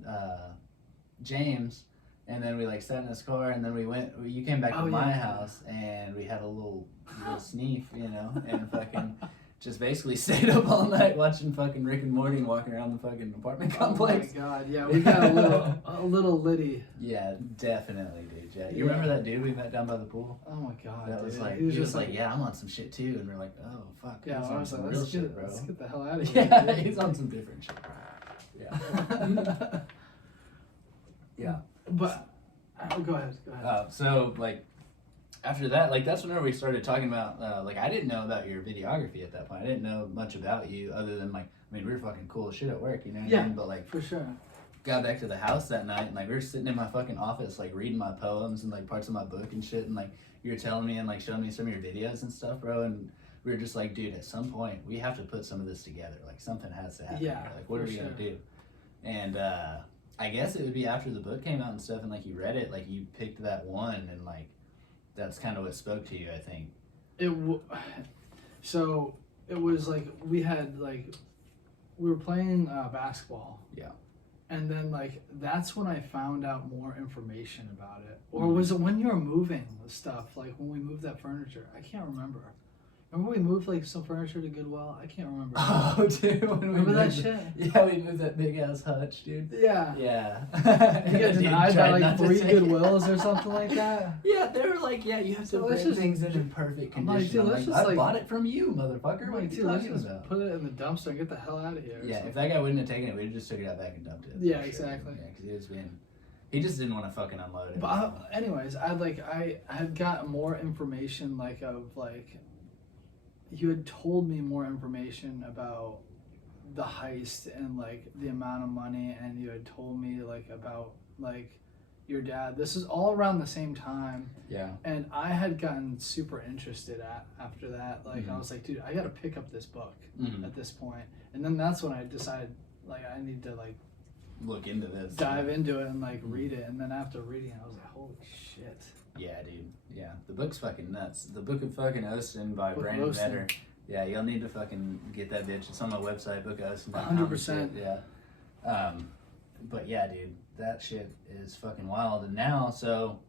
James, and then we like sat in his car, and then you came back to my house, and we had a little sneef, you know, and fucking just basically stayed up all night watching fucking Rick and Morty and walking around the fucking apartment complex. Oh my god, yeah, we got a little litty. Yeah, definitely, dude. Yeah. You remember that dude we met down by the pool? Oh my god, that was dude. like he was like, yeah, I'm on some shit too, and we're like, oh fuck, yeah, he's on some real shit, bro. Let's get the hell out of here. Yeah, he's on some different shit, bro. Yeah. Yeah. But go ahead. So like after that, like that's whenever we started talking about like I didn't know about your videography at that point. I didn't know much about you other than like, I mean, we were fucking cool as shit at work, you know what I mean? But like for sure. Got back to the house that night, and like we were sitting in my fucking office like reading my poems and like parts of my book and shit, and like you were telling me and like showing me some of your videos and stuff, bro, and we were just like, dude, at some point we have to put some of this together. Like something has to happen. Yeah. Here. Like what are we gonna do? And I guess it would be after the book came out and stuff, and like you read it, like you picked that one, and like that's kind of what spoke to you, I think. So it was like we were playing basketball. Yeah. And then like that's when I found out more information about it. Or was it when you were moving stuff? Like when we moved that furniture? I can't remember. Remember we moved like some furniture to Goodwill? I can't remember. Oh, dude. Remember that shit? Yeah, we moved that big ass hutch, dude. Yeah. Yeah. You got denied by like 3 Goodwills or something like that? Yeah, they were like, yeah, you have to bring things in perfect condition. Like, dude, let's just I bought it from you, motherfucker. What are you talking about? Put it in the dumpster and get the hell out of here. Yeah, if that guy wouldn't have taken it, we'd have just took it out back and dumped it. Yeah, exactly. Yeah, because he just didn't want to fucking unload it. But anyways, I had got more information like of like you had told me more information about the heist and like the amount of money, and you had told me like about like your dad. This is all around the same time. Yeah. And I had gotten super interested after that. Like Mm-hmm. I was like, dude, I gotta pick up this book Mm-hmm. at this point. And then that's when I decided like I need to like Look into this. dive into it and like read it. And then after reading it, I was like, holy shit. Yeah, dude. Yeah, the book's fucking nuts. The Book of fucking Osten by Book of Brandon Osten. Vetter. Yeah, you'll need to fucking get that bitch. It's on my website, bookofosten.com. 100%. Yeah. But yeah, dude, that shit is fucking wild. And now, so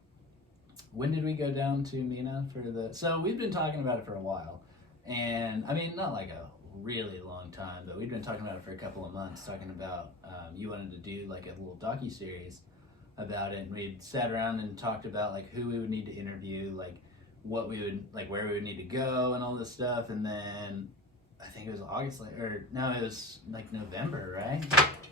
when did we go down to Mina for the? So we've been talking about it for a while, and I mean, not like a really long time, but we've been talking about it for a couple of months. Talking about you wanted to do like a little docuseries about it, and we'd sat around and talked about like who we would need to interview, like what we would like, where we would need to go, and all this stuff. And then I think it was August, like, or no, it was like November, right?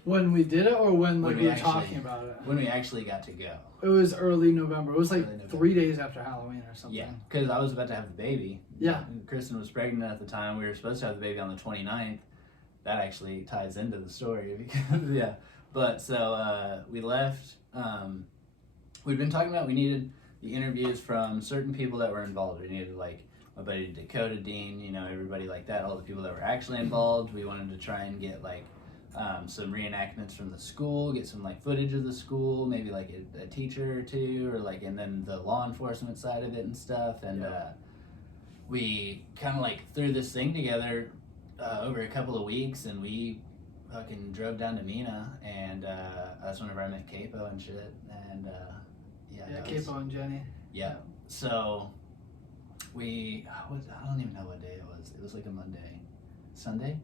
When we did it, or when like When we we were actually- talking about it? When we actually got to go. It was early November. It was like Early November. 3 days after Halloween or something. Yeah, because I was about to have the baby. Yeah. And Kristen was pregnant at the time. We were supposed to have the baby on the 29th. That actually ties into the story because, yeah. But so we left. We'd been talking about we needed the interviews from certain people that were involved. We needed like my buddy Dakota Dean, you know, everybody like that, all the people that were actually involved. We wanted to try and get like some reenactments from the school, get some like footage of the school, maybe like a teacher or two, or like, and then the law enforcement side of it and stuff. And we kind of like threw this thing together over a couple of weeks, and we fucking drove down to Mina, and that's whenever I met Capo and shit. And Yeah, that was- Capo and Jenny. yeah. So I don't even know what day it was. It was like a Monday, Sunday.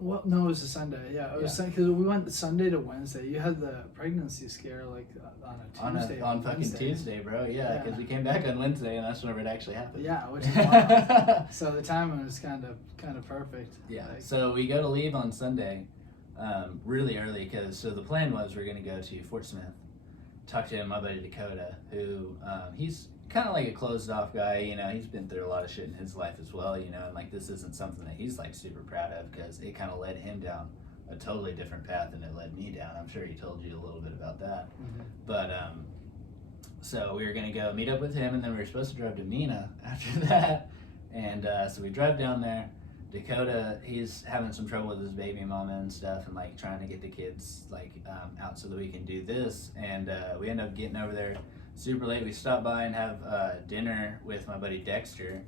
No, it was a Sunday. Yeah, it was because we went Sunday to Wednesday. You had the pregnancy scare like on a Tuesday. On fucking Wednesday. Tuesday, bro. Yeah, because we came back on Wednesday, and that's whenever it actually happened. Yeah, which is wild. So the timing was kind of perfect. Yeah. Like, So we go to leave on Sunday, really early, because so the plan was we're gonna go to Fort Smith, talk to my buddy Dakota, who he's kind of like a closed off guy. You know, he's been through a lot of shit in his life as well. You know, and like this isn't something that he's like super proud of because it kind of led him down a totally different path than it led me down. I'm sure he told you a little bit about that. Mhm. But so we were gonna go meet up with him, and then we were supposed to drive to Mina after that. And so we drive down there. Dakota, he's having some trouble with his baby mama and stuff, and like trying to get the kids like out so that we can do this. And we end up getting over there super late. We stopped by and have dinner with my buddy Dexter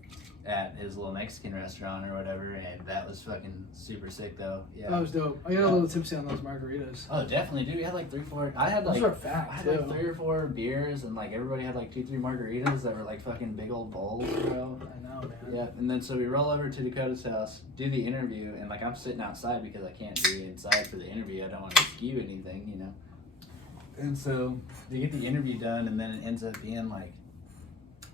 at his little Mexican restaurant or whatever, and that was fucking super sick though. Yeah. that was dope. I got a little tipsy on those margaritas. Oh, definitely, dude. We had like 3-4. I had like Those are fat, I had too. like 3 or 4 beers, and like everybody had like 2-3 margaritas that were like fucking big old bowls, bro. I know, man. Yeah, and then so we roll over to Dakota's house, do the interview, and like I'm sitting outside because I can't be inside for the interview. I don't want to skew anything, you know. And so they get the interview done, and then it ends up being like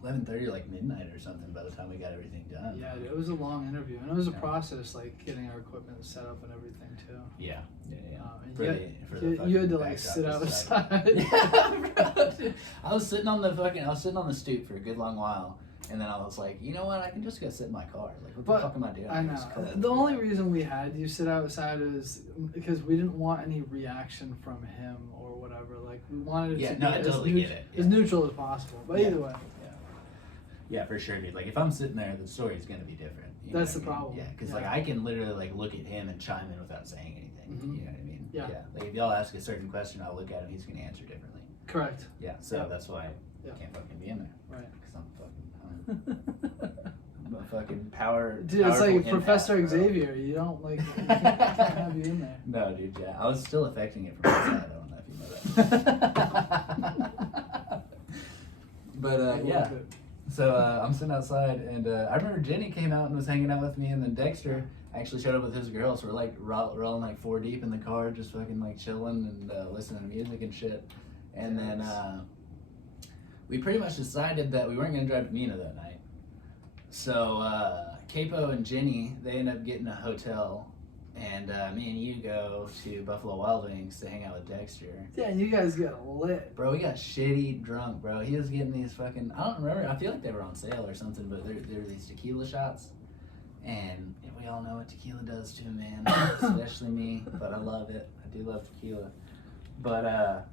11:30, like midnight or something by the time we got everything done. Yeah, it was a long interview, and it was a Yeah. process, like getting our equipment set up and everything too. Yeah. And For you, the you had to fucking like sit backdrop outside. Yeah, bro. Dude. I was sitting on the stoop for a good long while, and then I was like, you know what? I can just go sit in my car. Like, what the But fuck am I doing? I know. It's cold. The only reason we had you sit outside is because we didn't want any reaction from him or whatever. Like we wanted it Yeah, to no, be I as, totally get it. as Yeah. neutral as possible. But Yeah. either way, Yeah, for sure, dude. Like, if I'm sitting there, the story's gonna be different. You know That's what the I mean? problem. Yeah, because Yeah. like I can literally like look at him and chime in without saying anything. Mhm. You know what I mean? Yeah. Like if y'all ask a certain question, I'll look at him. He's gonna answer differently. correct. Yeah. So Yeah. that's why Yeah. I can't fucking be in there. Right. Because I'm a fucking power. Dude, it's powerful like Professor empath, bro. Xavier. You don't like you can't have you in there. No, dude. Yeah, I was still affecting it from outside. I don't know if you know that. But I yeah. love it. So I'm sitting outside, and I remember Jenny came out and was hanging out with me, and then Dexter actually showed up with his girl. So we're like rolling like 4 deep in the car, just fucking like chilling and listening to music and shit. And then we pretty much decided that we weren't gonna drive to Mina that night. So Capo and Jenny, they end up getting a hotel, and me and you go to Buffalo Wild Wings to hang out with Dexter. Yeah, and you guys get lit. Bro, we got shitty drunk, bro. He was getting these fucking, I don't remember, I feel like they were on sale or something, but there were these tequila shots. And we all know what tequila does to a man, especially me, but I love it. I do love tequila. But,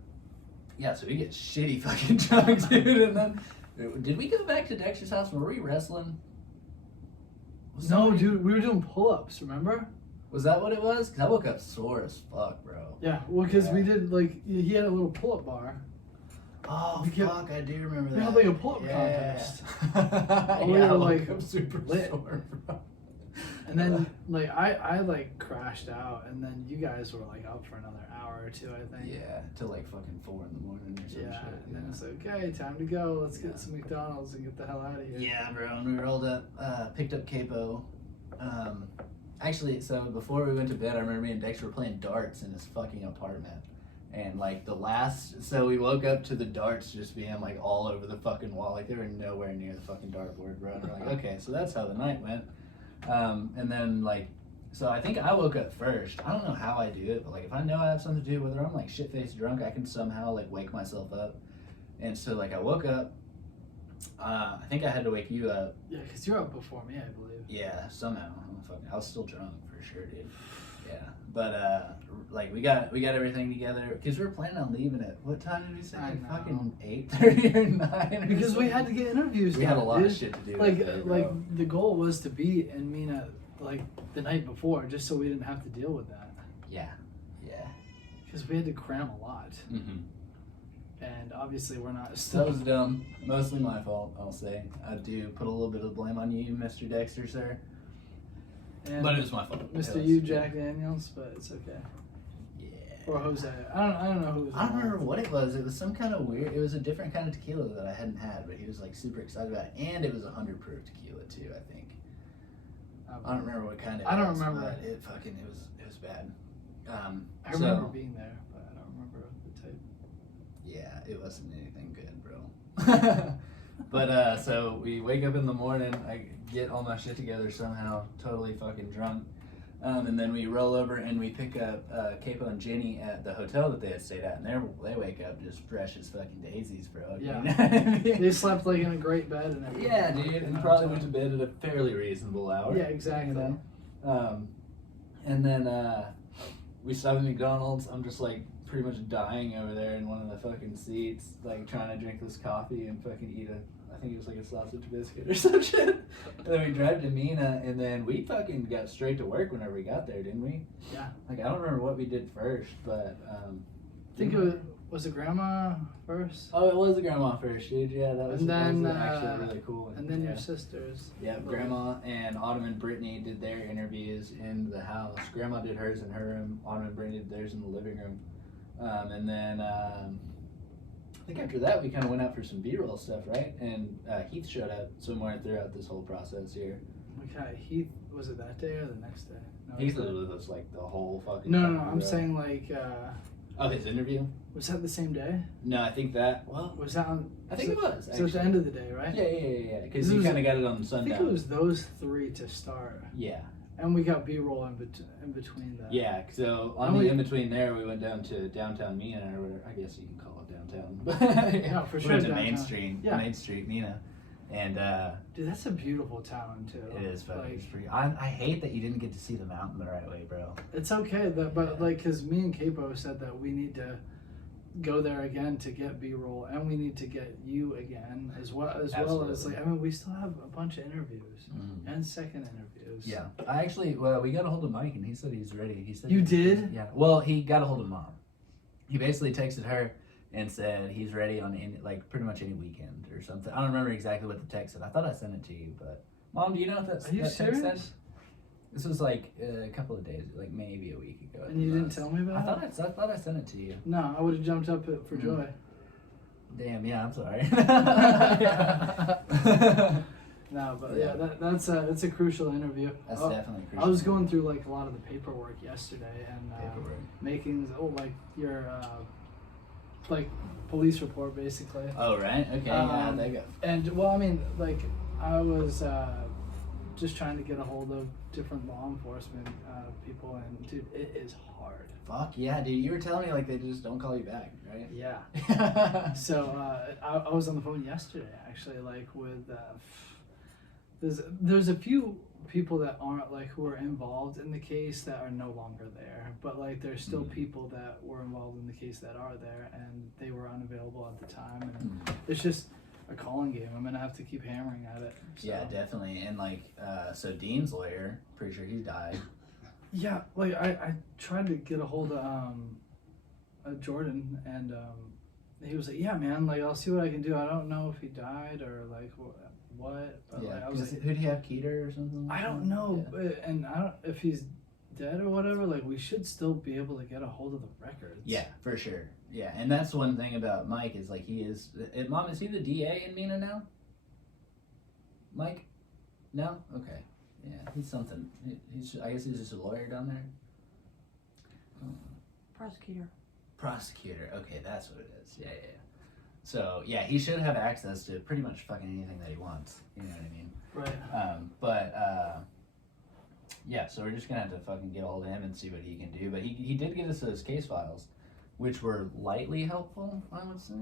yeah, so we get shitty fucking drunk, dude. And then, did we go back to Dexter's house? Were we wrestling? No, dude, we were doing pull-ups, remember? Was that what it was? Because I woke up sore as fuck, bro. Yeah, well, because we did, like, he had a little pull-up bar. Oh, fuck, I do remember that. We had, like, a pull-up contest. Yeah, we were, I woke like, up super lit. sore, bro. And then, like, I like, crashed out, and then you guys were, like, up for another hour or two, I think. Yeah, till like fucking 4 in the morning or some Yeah, shit. and then it's okay, time to go. Let's get some McDonald's and get the hell out of here. Yeah, bro, and we rolled up, picked up Capo. Actually, so before we went to bed, I remember me and Dexter were playing darts in his fucking apartment. And like so we woke up to the darts just being like all over the fucking wall. Like they were nowhere near the fucking dartboard, bro. And we're like, okay, so that's how the night went. And then like, so I think I woke up first. I don't know how I do it, but like if I know I have something to do, whether I'm like shit-faced drunk, I can somehow like wake myself up. And so like I woke up, I think I had to wake you up. Yeah, because you're up before me, I believe. Yeah, somehow. I was still drunk for sure, dude. Yeah, but like we got everything together because we were planning on leaving at what time did we say? Fucking 8:30 or 9. Because we had to get interviews. We had a lot of shit to do. Like the goal was to be in Mina like the night before, just so we didn't have to deal with that. Yeah. Because we had to cram a lot. Mm-hmm. And obviously we're not. That was dumb. Mostly my fault, I'll say. I do put a little bit of blame on you, Mr. Dexter, sir. And but it was my fault. Mr. You, Jack Daniels, but it's okay. Yeah. Or Jose. I don't know who was. I don't remember what it was. It was some kind of weird. It was a different kind of tequila that I hadn't had, but he was like super excited about it, and it was 100 proof tequila too. I think. I don't remember what kind it was. I don't remember. But it was bad. I remember being there, but I don't remember the type. Yeah, it wasn't anything good, bro. But so we wake up in the morning. I get all my shit together somehow, totally fucking drunk. And then we roll over and we pick up Capo and Jenny at the hotel that they had stayed at, and they wake up just fresh as fucking daisies, bro. Yeah. You know what I mean? They slept like in a great bed and everything. Yeah, dude, and probably went to bed at a fairly reasonable hour. Yeah, exactly. You know? And then we stop at McDonald's. I'm just like pretty much dying over there in one of the fucking seats, like trying to drink this coffee and fucking eat I think it was like a sausage biscuit or some shit. And then we drive to Mina, and then we fucking got straight to work whenever we got there, didn't we? Yeah. Like, I don't remember what we did first, but... I think was it Grandma first? Oh, it was the Grandma first, dude. Yeah, that was actually really cool. And then your sisters. Yeah, Grandma and Autumn and Brittany did their interviews in the house. Grandma did hers in her room. Autumn and Brittany did theirs in the living room. And then... I think after that we kind of went out for some B-roll stuff, right? And Heath showed up somewhere throughout this whole process here. Okay, Heath, was it that day or the next day? No, Heath was like the whole fucking... No, I'm saying like... oh, his interview? Was that the same day? No, I think that... Well, was that on... I think it was, So at the end of the day, right? Yeah. Because you kind of got it on Sunday. I think it was those three to start. Yeah. And we got B-roll in between that. Yeah, so on the in-between there, we went down to downtown Mina, or whatever. I guess you can call it downtown. Yeah, for sure. We went to downtown. Main Street, Mina. And, dude, that's a beautiful town, too. It is fucking it's pretty. I hate that you didn't get to see the mountain the right way, bro. It's okay, but like, because me and Capo said that we need to go there again to get B-roll, and we need to get you again as well as like, I mean, we still have a bunch of interviews and second interviews. Yeah, I actually we got a hold of Mike and he said he's ready. He said you did. Yeah, well, he got a hold of Mom. He basically texted her and said he's ready on pretty much any weekend or something. I don't remember exactly what the text said. I thought I sent it to you, but Mom, do you know what that's? Are you serious? Text said? This was like a couple of days, like maybe a week ago. And you didn't tell me about it? I thought I sent it to you. No, I would have jumped up for joy. Damn, yeah, I'm sorry. No, but yeah, that's a crucial interview. That's definitely crucial. I was going through like a lot of the paperwork yesterday and making your like police report basically. Oh right, okay, yeah, how'd that go? And well, I mean, like I was just trying to get a hold of different law enforcement people, and dude, it is hard. Fuck yeah, dude! You were telling me like they just don't call you back, right? Yeah. So I was on the phone yesterday, actually, like with there's a few people that aren't like who are involved in the case that are no longer there, but like there's still people that were involved in the case that are there, and they were unavailable at the time, and it's just a calling game. I'm gonna have to keep hammering at it. So. Yeah, definitely. And like, so Dean's lawyer, pretty sure he died. Yeah, like I tried to get a hold of Jordan, and he was like, yeah, man, like I'll see what I can do. I don't know if he died or like what, but Yeah, like, I was like, who do you have, Keeter or something? I don't know, Yeah. but, and I don't if he's dead or whatever. Like we should still be able to get a hold of the records. Yeah, for sure. Yeah, and that's one thing about Mike is like he is. Mom, is he the DA in Mina now? Mike? No? Okay. Yeah, he's something. He's. I guess he's just a lawyer down there. Prosecutor. Okay, that's what it is. Yeah. So yeah, he should have access to pretty much fucking anything that he wants. You know what I mean? Right. Yeah. So we're just gonna have to fucking get a hold of him and see what he can do. But he did get us those case files, which were lightly helpful, I would say.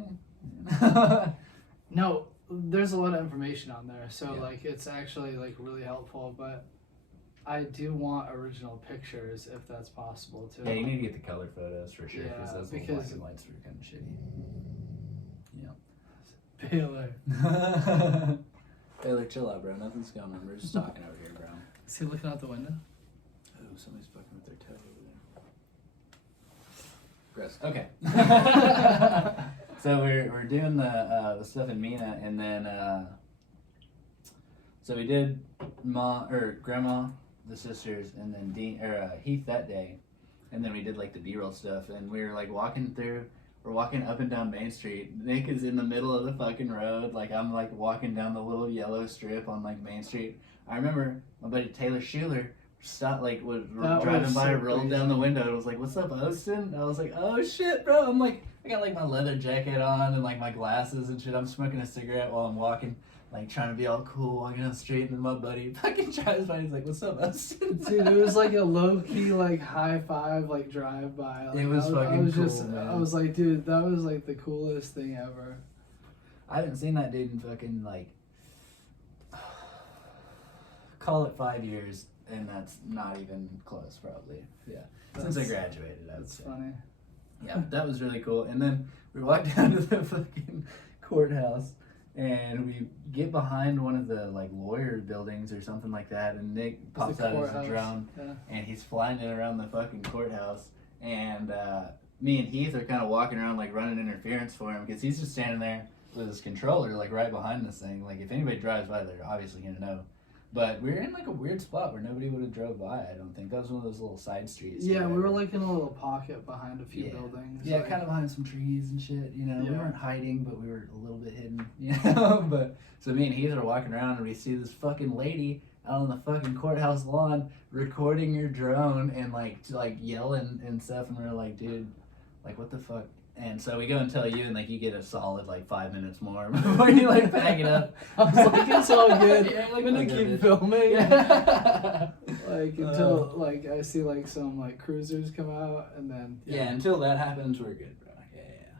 No, there's a lot of information on there, so Yeah. like it's actually like really helpful. But I do want original pictures if that's possible too. Yeah, you need to get the color photos for sure, Yeah, those because- black and whites were kind of shitty. Baylor. Baylor, chill out, bro. Nothing's going on. We're just talking over here, bro. Is he looking out the window? Oh, somebody's fucking with their toe over there. Gross. Okay. So we're doing the stuff in Mina, and then so we did grandma, the sisters, and then Heath that day, and then we did like the B-roll stuff, and we were like we're walking up and down Main Street. Nick is in the middle of the fucking road, like I'm like walking down the little yellow strip on like Main Street. I remember my buddy Taylor Schuler stopped, like was driving by, rolled down the window, and was like, "What's up, Osten?" I was like, "Oh shit, bro!" I'm like, I got like my leather jacket on and like my glasses and shit. I'm smoking a cigarette while I'm walking, like trying to be all cool, walking down the street, and then my buddy fucking drives by. He's like, "What's up, Osten?" Dude, it was like a low key like high five like drive by. Like, It was fucking cool, man. I was like, dude, that was like the coolest thing ever. I haven't seen that dude in fucking like call it 5 years, and that's not even close, probably. Yeah, since I graduated, I would That's say. funny. Yeah, that was really cool. And then we walked down to the fucking courthouse, and we get behind one of the like lawyer buildings or something like that, and Nick pops out of his drone, and he's flying it around the fucking courthouse, and me and Heath are kind of walking around like running interference for him, because he's just standing there with his controller like right behind this thing. Like if anybody drives by, they're obviously gonna know. But we were in like a weird spot where nobody would have drove by, I don't think. That was one of those little side streets. Yeah, we were like in a little pocket behind a few buildings. Yeah, like, kind of behind some trees and shit, you know. Yeah. We weren't hiding, but we were a little bit hidden, you know. But so me and Heath are walking around, and we see this fucking lady out on the fucking courthouse lawn recording your drone and like yelling and stuff, and we're like, dude, like what the fuck? And so we go and tell you, and like you get a solid like 5 minutes more before you like pack it up. I was like, it's all good. Yeah, I'm gonna keep filming. Like until like I see like some like cruisers come out, and then yeah, until that happens, we're good, bro.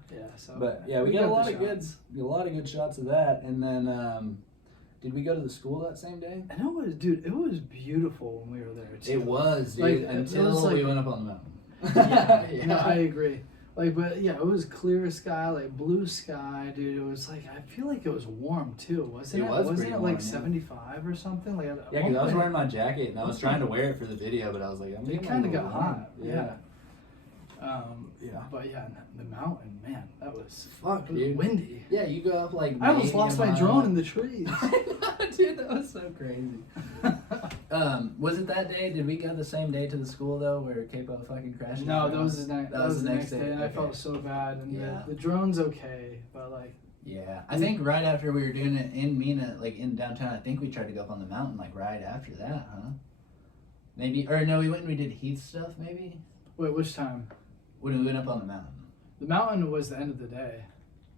Yeah. So But yeah, we got a lot of good shots of that. And then did we go to the school that same day? And it was, dude, it was beautiful when we were there too. It was, dude, like, until was, like, we went up on the mountain. Yeah, no, I agree. Like, but yeah, it was clear sky, like blue sky, dude. It was like, I feel like it was warm too, wasn't it? Was wasn't pretty it warm, like yeah. 75 or something? Like, Yeah, because I was wearing my jacket and I was trying to wear it for the video, but I was like, it kind of got hot. Yeah. Yeah. But yeah, the mountain, man, that was Fuck, it was dude. windy. Yeah, you go up like. I almost lost my drone in the trees. Dude, that was so crazy. Was it that day? Did we go the same day to the school though, where Capo fucking crashed? No, that was the next day, and I Okay. felt so bad. And Yeah. the drone's okay, but like. Yeah, I think right after we were doing it in Mina, like in downtown, I think we tried to go up on the mountain like right after that, huh? Maybe, or no, we went and we did Heath stuff maybe? Wait, which time? When we went up on the mountain. The mountain was the end of the day.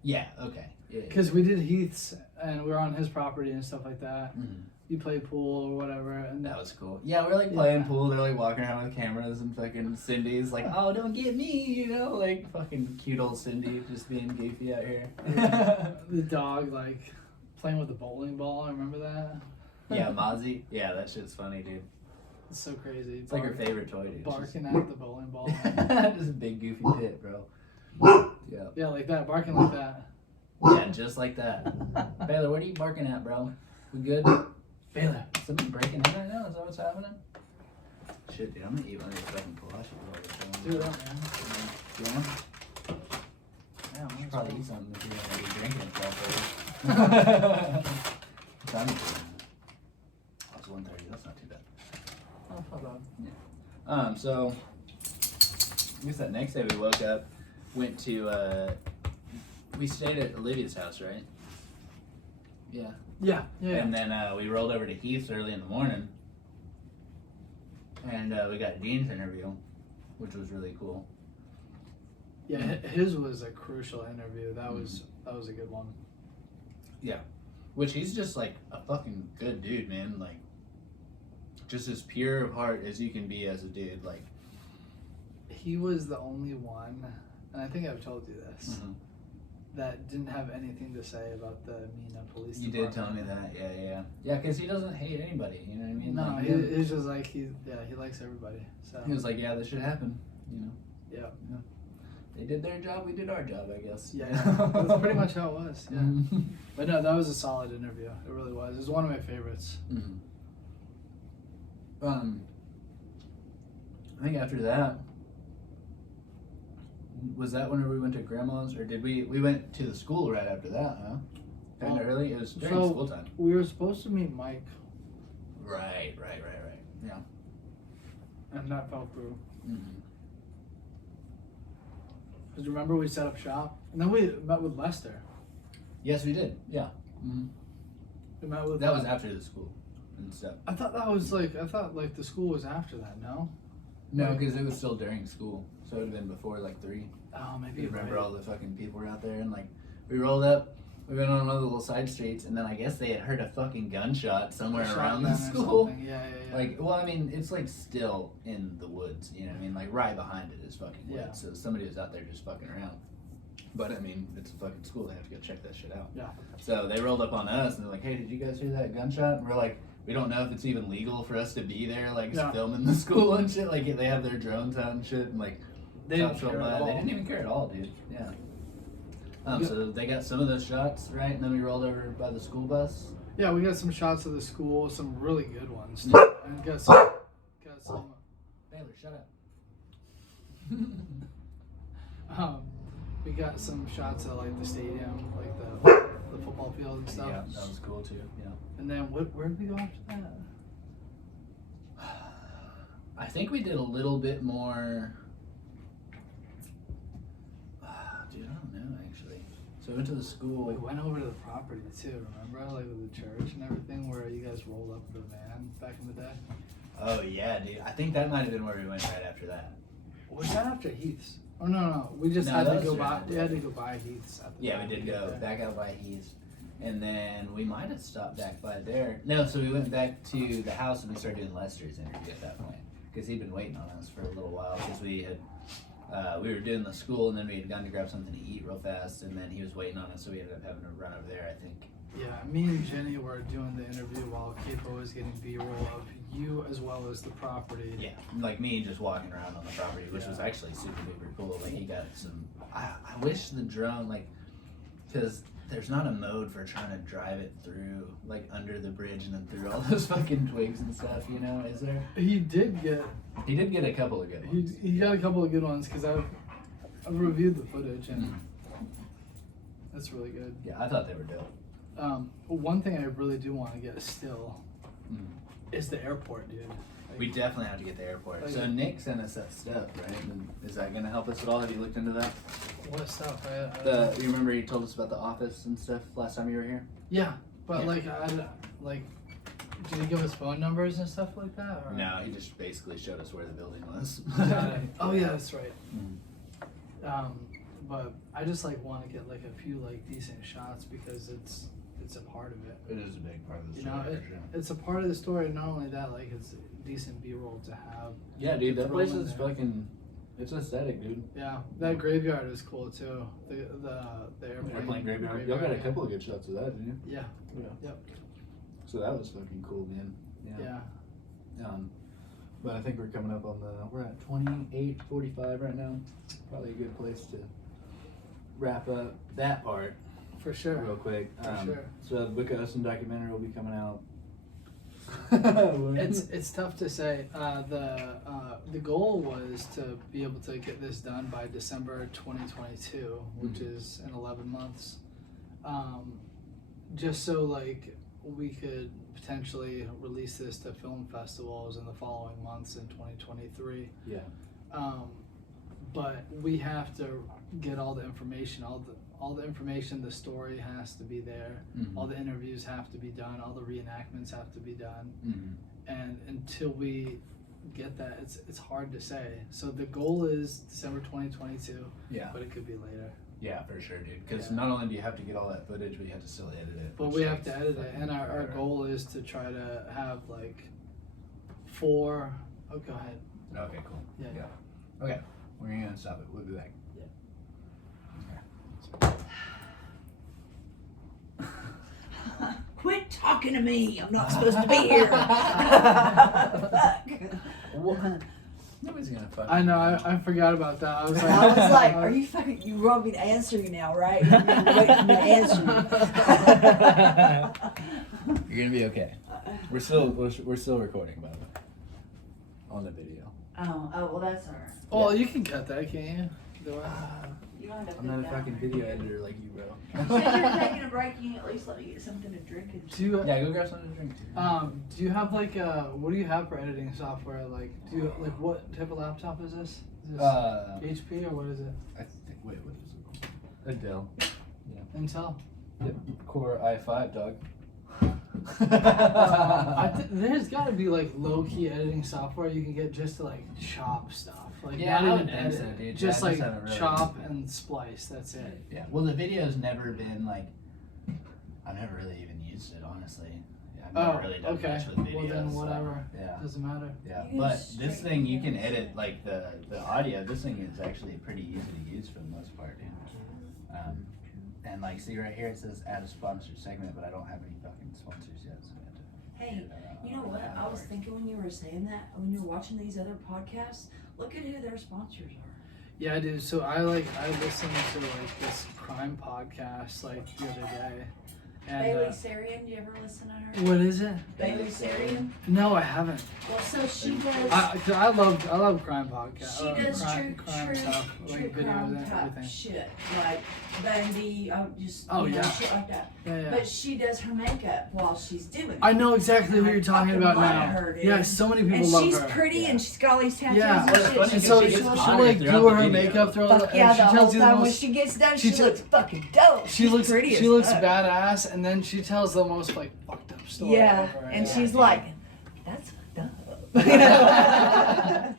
Yeah, okay. Yeah. Because we did Heath's, and we were on his property and stuff like that. Mhm. You play pool or whatever, and That was cool. Yeah, we're like playing pool. They're like walking around with cameras, and fucking Cindy's like, "Oh, don't get me," you know, like fucking cute old Cindy just being goofy out here. the dog like playing with the bowling ball. Remember that? Yeah, Mozzie. Yeah, that shit's funny, dude. It's so crazy. It's like her favorite toy, dude. Barking at the bowling ball. Just a big goofy pit, bro. Yeah. Yeah, like that. Barking like that. Yeah, just like that. Baylor, what are you barking at, bro? We good? Baylor, something breaking in right now? Is that what's happening? Shit, dude, I'm gonna eat one of these fucking kolaches. Do that, man. Yeah? Yeah, I should probably eat something if you're gonna be drinking it. What time is it? Oh, it's 1:30. That's not too bad. Oh, hold on. Yeah. So I guess that next day we woke up, went to we stayed at Olivia's house, right? Yeah. Yeah. And then we rolled over to Heath's early in the morning, and we got Dean's interview, which was really cool. Yeah, his was a crucial interview. That was a good one. Yeah. Which he's just like a fucking good dude, man. Like, just as pure of heart as you can be as a dude. Like, he was the only one, and I think I've told you this, that didn't have anything to say about the Mina police you department. did tell me that, yeah, because he doesn't hate anybody. You know what I mean? No, like, he's just like he likes everybody. So he was like, yeah, this should happen. You know? Yeah. They did their job, we did our job, I guess. Yeah, that's pretty much how it was. Yeah, but no, that was a solid interview. It really was. It was one of my favorites. I think after that, was that whenever we went to Grandma's, or did we went to the school right after that, huh? Kind of early? It was during school time. We were supposed to meet Mike. Right. Yeah. And that fell through. Because remember we set up shop? And then we met with Lester. Yes, we did. Yeah. We met with that was after the school and stuff. I thought the school was after that, no? No, because it was still during school. So it would have been before like 3. Oh, maybe you remember all the fucking people were out there, and like we rolled up, we went on one of the little side streets, and then I guess they had heard a fucking gunshot somewhere around the school. Yeah. Like, well, I mean, it's like still in the woods, you know what I mean? Like right behind it is fucking woods. Yeah. So somebody was out there just fucking around. But I mean, it's a fucking school, they have to go check that shit out. Yeah. So they rolled up on us and they're like, hey, did you guys hear that gunshot? And we're like, we don't know if it's even legal for us to be there, like filming the school and shit. Like they have their drones out and shit, and like they didn't care at all. They didn't even care at all, dude. Yeah. So they got some of those shots, right? And then we rolled over by the school bus. Yeah, we got some shots of the school, some really good ones. And got some. Baylor, shut up. We got some shots of like the stadium, like the football field and stuff. Yeah, that was cool too. Yeah. And then where did we go after that? I think we did a little bit more. Dude, I don't know actually. So we went to the school. We went over to the property too. Remember, like with the church and everything, where you guys rolled up the van back in the day. Oh yeah, dude. I think that might have been where we went right after that. Was that after Heath's? Oh no. We just had to go by. We had to go by Heath's. Yeah, we did go back out by Heath's, and then we might have stopped back by there. No, so we went back to the house and we started doing Lester's interview at that point because he'd been waiting on us for a little while because we were doing the school and then we had gone to grab something to eat real fast and then he was waiting on us, so we ended up having to run over there, I think. Yeah, me and Jenny were doing the interview while Capo was getting B-roll of you as well as the property. Yeah, like me just walking around on the property, which was actually super duper cool. Like he got some. I wish the drone, like, because there's not a mode for trying to drive it through, like under the bridge and then through all those fucking twigs and stuff. You know, is there? He did get a couple of good ones. He got a couple of good ones because I've reviewed the footage and that's really good. Yeah, I thought they were dope. One thing I really do want to get still is the airport, dude. Like, we definitely have to get the airport. Like, so Nick sent us that stuff, right? And is that going to help us at all? Have you looked into that? What stuff? You remember you told us about the office and stuff last time you were here? Yeah, but did he give us phone numbers and stuff like that? Or? No, he just basically showed us where the building was. Oh yeah, that's right. But I just want to get a few decent shots because it's a part of it. It is a big part of the story. It's a part of the story. Not only that, it's decent B-roll to have. Yeah, dude, that place is fucking. It's aesthetic, dude. Yeah, that graveyard is cool too. The airplane graveyard. Y'all got a couple of good shots of that, didn't you? Yeah. Yep. So that was fucking cool, man. Yeah. But I think we're coming up on we're at 28:45 right now. Probably a good place to wrap up that part. For sure. Real quick. For sure. So the Book of Osten documentary will be coming out. It's tough to say. The goal was to be able to get this done by December 2022, which is in 11 months. Just so like we could potentially release this to film festivals in the following months in 2023. Yeah. But we have to get all the information, all the information, the story has to be there, all the interviews have to be done, all the reenactments have to be done, and until we get that, it's hard to say. So the goal is December 2022, but it could be later. Yeah, for sure, dude. Because not only do you have to get all that footage, but you have to still edit it. But we have to edit it, and our goal is to try to have like 4. Oh, go ahead. Okay, cool. Yeah. Okay, we're gonna stop it. We'll be back. Quit talking to me. I'm not supposed to be here. Fuck. Nobody's gonna fuck. I know. I forgot about that. I was like, are you fucking? You want me to answer you now, right? You're waiting for me to answer you. You're gonna be okay. We're still recording, by the way, on the video. Oh, well, that's alright. Oh, you can cut that, can't you? Do I? You don't have to I'm not a put that fucking on. video editor like you, bro. Since you're taking a break, you can at least let me get something to drink and Do you, Yeah, go grab something to drink too. do you have like what do you have for editing software? Like, do you like what type of laptop is this? Is this HP or what is it? I think. Wait, what is it? A Dell. Intel. Yep. Core i5, dog. There's got to be like low key editing software you can get just to like chop stuff. Like Yeah, I not would even think edit, so, dude. just I like just haven't really chop used it. and splice. That's it. Yeah. Well, the video's never been like. I've never really even used it, honestly. Yeah, I've never really done okay. much with videos. Well then, whatever. So, yeah. Doesn't matter. Yeah, You but use this straight thing you can videos. edit like the audio. This thing is actually pretty easy to use for the most part, dude. And like, see right here it says add a sponsored segment, but I don't have any fucking sponsors yet, so I have to. Hey, figure that out. you know what? How I that was works. thinking when you were saying that, when you're watching these other podcasts, look at who their sponsors are. Yeah, I do. So I listened to like this crime podcast like the other day. And, Bailey Sarian, do you ever listen to her? what is it? Bailey Sarian? No, I haven't. Well, so she does. I love crime podcasts. She does crime true like videos crime and type everything. shit, like Bundy, just Oh, you know, yeah. shit like that. Yeah. But she does her makeup while she's doing it. I know exactly what you're talking fucking about love now. her, dude. Yeah, so many people and love she's her. pretty and she's got all these tattoos Yeah. and Well, it's shit. funny And because so she she'll gets hotter like throughout do the her video. makeup through all Fuck the, yeah, and the she whole tells you the time when most. she gets done, she she t- looks fucking dope. She looks pretty as fuck. badass, and then she tells the most like fucked up story. Yeah, ever. and Yeah. she's like, that's fucked up.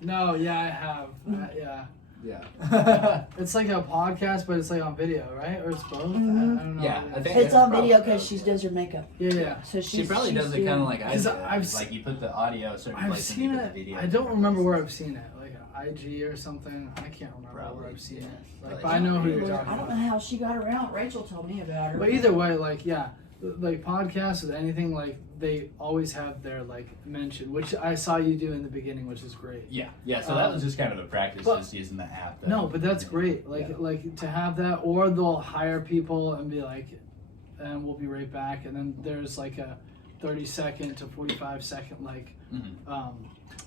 No, yeah, I have. Yeah. Yeah. It's like a podcast, but it's like on video, right? Or it's both? I don't know. Yeah, I think It's on probably video because both. she does her makeup. Yeah. So She probably does it kind of like I 'Cause do. I've It's like you put the audio a certain I've place and seen you put it. the video. I don't remember where I've seen it. Like IG or something. I can't remember Probably, where I've seen yeah. it. Like, Probably but I know who you're I talking don't know about. how she got around. Rachel told me about her. But either way, like yeah, like podcasts with anything, like they always have their like mention, which I saw you do in the beginning, which is great. Yeah, yeah. So that was just kind of a practice, but- just using the app. Though. No, but that's great. Like Yeah. like to have that, or they'll hire people and be like, and we'll be right back, and then there's like a 30-second to 45-second like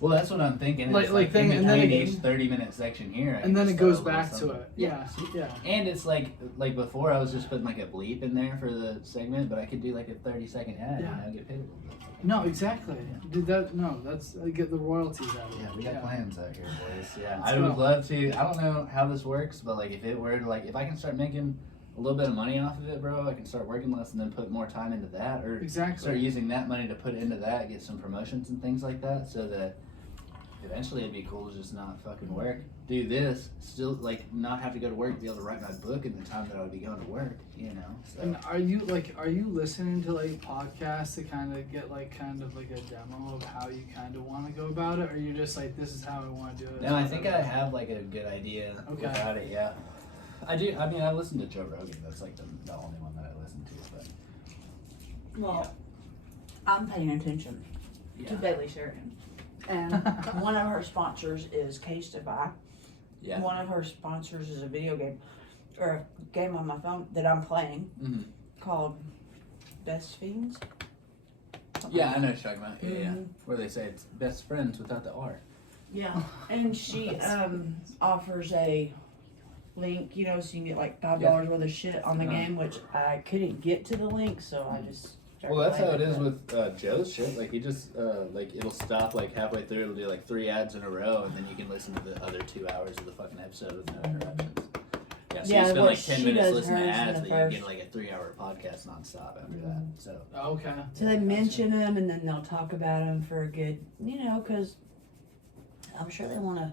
Well, that's what I'm thinking. Like- It's like thing, in and then between it- each 30-minute section here. I and then can it just goes throw a back little to something. it. Yeah. Yeah. And it's like before I was just putting like a bleep in there for the segment, but I could do like a 30-second ad Yeah. and I get paid a little bit. No, exactly. Did that? No, that's get the royalties out of it. Yeah, we got plans out here, boys. Yeah, Let's I would go. love to. I don't know how this works, but like if it were to, like if I can start making a little bit of money off of it, bro, I can start working less and then put more time into that, or Exactly. start using that money to put into that, get some promotions and things like that, so that eventually it'd be cool to just not fucking work, do this, still like not have to go to work, be able to write my book in the time that I would be going to work, you know. So. And are you listening to like podcasts to kind of get like kind of like a demo of how you kind of want to go about it, or you're just like this is how I want to do it? No, I think I have like a good idea Okay. about it. Yeah, I do. I mean, I listen to Joe Rogan. That's like the only one that I listen to. But Well, I'm paying attention to Yeah. Bailey Sheridan. And one of her sponsors is Casetify. Yeah. One of her sponsors is a video game, or a game on my phone that I'm playing Mhm. called Best Fiends. Yeah, I know what you're talking about. Yeah, yeah. Mhm. Where they say it's best friends without the R. Yeah, and she offers a link, you know, so you can get like $5 Yeah. worth of shit on the Uh-huh. game, which I couldn't get to the link, so I just. started Well, that's how it playing is but- with Joe's shit. Like, he just, like, it'll stop, like, halfway through. It'll do, like, 3 ads in a row, and then you can listen to the other 2 hours of the fucking episode with no interruptions. Yeah, so Yeah, you spend, well, like, 10 she minutes does listening to hers in ads, the but you can first. get, like, a 3-hour podcast nonstop after that. So, Okay. So they mention them and then they'll talk about them for a good, you know, because I'm sure they want to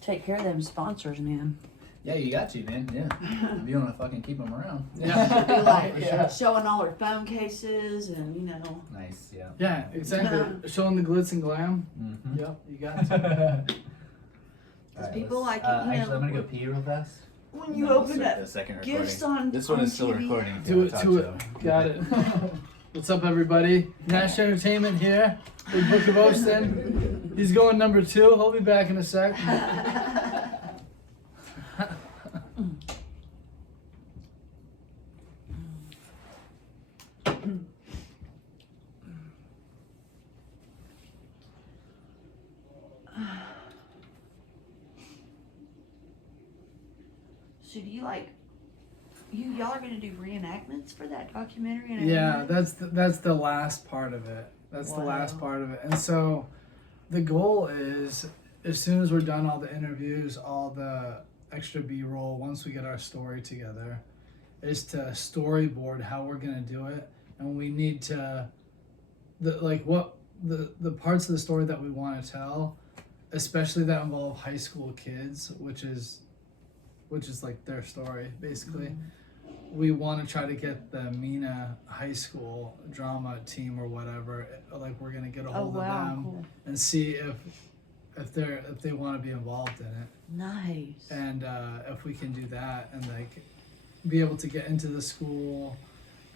take care of them sponsors, man. yeah, you got to, man. Yeah. If you want to fucking keep them around. Yeah. Be like Yeah. showing all their phone cases and, you know. Nice, yeah. Yeah, exactly. Showing the glitz and glam. Mm-hmm. Yep, you got to. People like it, you Actually, know, I'm going to go pee real fast. When you Then we'll open start up the second gifts recording. on This one on is still TV. recording. if you Do wanna it, talk do to it. 'em. Got it. What's up, everybody? Nash Entertainment here with Book of Osten. He's going number 2. He'll be back in a sec. So do you like, y'all are gonna do reenactments for that documentary? And Yeah, everything? that's the last part of it. That's the last Wow. part of it. And so the goal is, as soon as we're done all the interviews, all the extra B-roll, once we get our story together, is to storyboard how we're gonna do it. And we need to, the parts of the story that we want to tell, especially that involve high school kids, which is like their story basically. We want to try to get the Mina High School drama team or whatever. Like, we're gonna get a Oh hold of wow, them cool. and see if they want to be involved in it, Nice. and if we can do that and like be able to get into the school,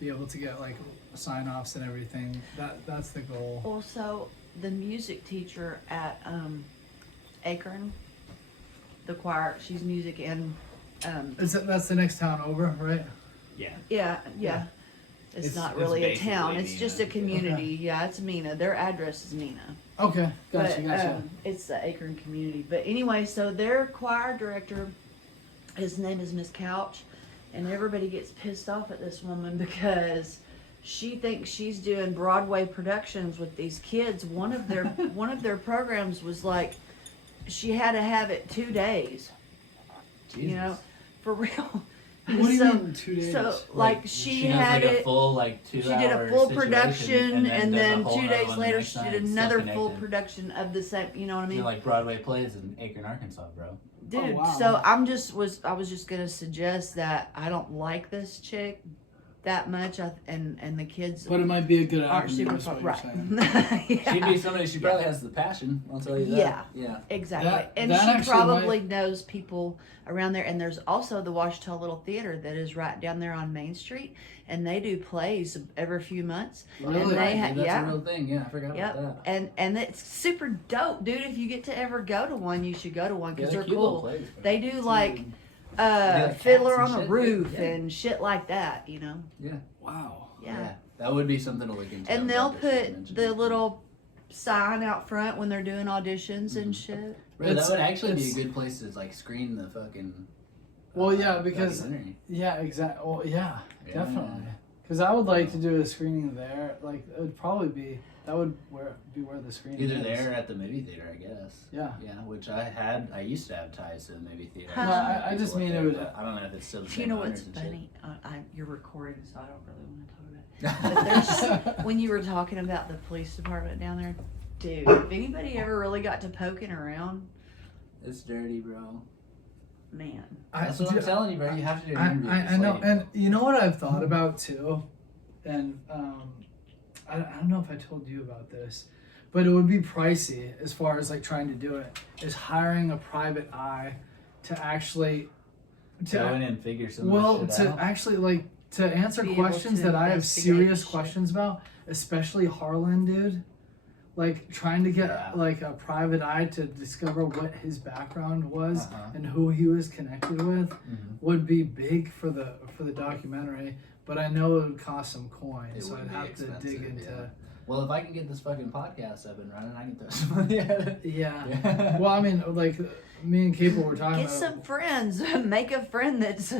be able to get like sign-offs and everything. That's the goal. Also, the music teacher at Akron, the choir, she's music and That's the next town over, right? Yeah. yeah. It's It's- not it's really a town. basically It's just Mina. a community. Yeah, it's Mina. Their address is Mina. Okay, gotcha, But gotcha. it's the Akron community. But anyway, so their choir director, his name is Miss Couch, and everybody gets pissed off at this woman because she thinks she's doing Broadway productions with these kids. One of their programs was like, she had to have it 2 days. Jesus. You know, for real. What do you So- mean 2 days? So like she does had like a it. full like 2 She did a hour full situation, production, and does a then whole 2 nother days one the later next she night, did still another full connected. production of the same. You know what I You mean? know, like Broadway plays in Akron, Arkansas, bro. Dude, Oh, wow. so I was just gonna suggest that I don't like this chick that much, and the kids But it might be a good aren't avenue, super is what fun, you're right? saying. Yeah, She'd be somebody. She probably has the passion. I'll tell you that. Yeah. Yeah. exactly. That- And that she actually probably knows people around there. And there's also the Washita Little Theater that is right down there on Main Street, and they do plays every few months. Really? And they That's yeah. a real thing. Yeah, I forgot Yep, about that. and it's super dope, dude. If you get to ever go to one, you should go to one because Yeah, they're cute little cool. plays, bro. They do like They do, like, Fiddler cats on and the shit, Roof yeah. and shit like that, you know. Wow. Yeah. That would be something to look into. And I'm they'll glad that she put mentioned the it. little sign out front when they're doing auditions and Mhm. shit. Bro, that It's- would actually be a it's- good place to like screen the fucking. Well, yeah, because documentary. yeah, exactly. Well, yeah, Yeah. definitely. Because I would like to do a screening there. Like, it would probably be where the screening Either is. there or at the movie theater, I guess. Yeah. Yeah, which I used to have ties to the movie theater. No, I just mean it would- I don't know if it's still the You same know owners what's and shit. funny? You're recording, so I don't really want to talk about it. But there's when you were talking about the police department down there, dude. If anybody ever really got to poking around, It's dirty, bro. man. That's what I'm telling you, bro. You have to do an interview. I know, and you know what I've thought about too, and I don't know if I told you about this, but it would be pricey as far as like trying to do it. Is hiring a private eye to actually go in and figure some well of this shit to out. actually like to answer Be able questions to that I have investigate serious shit. questions about, especially Harlan, dude. Like trying to get like a private eye to discover what his background was and who he was connected with would be big for the documentary. But I know it would cost some coins, so I'd have to dig into. Yeah. Well, if I can get this fucking podcast up and running, I can throw some money at it. Yeah. Well, I mean, like me and Cable were talking Get about. some friends. Make a friend that's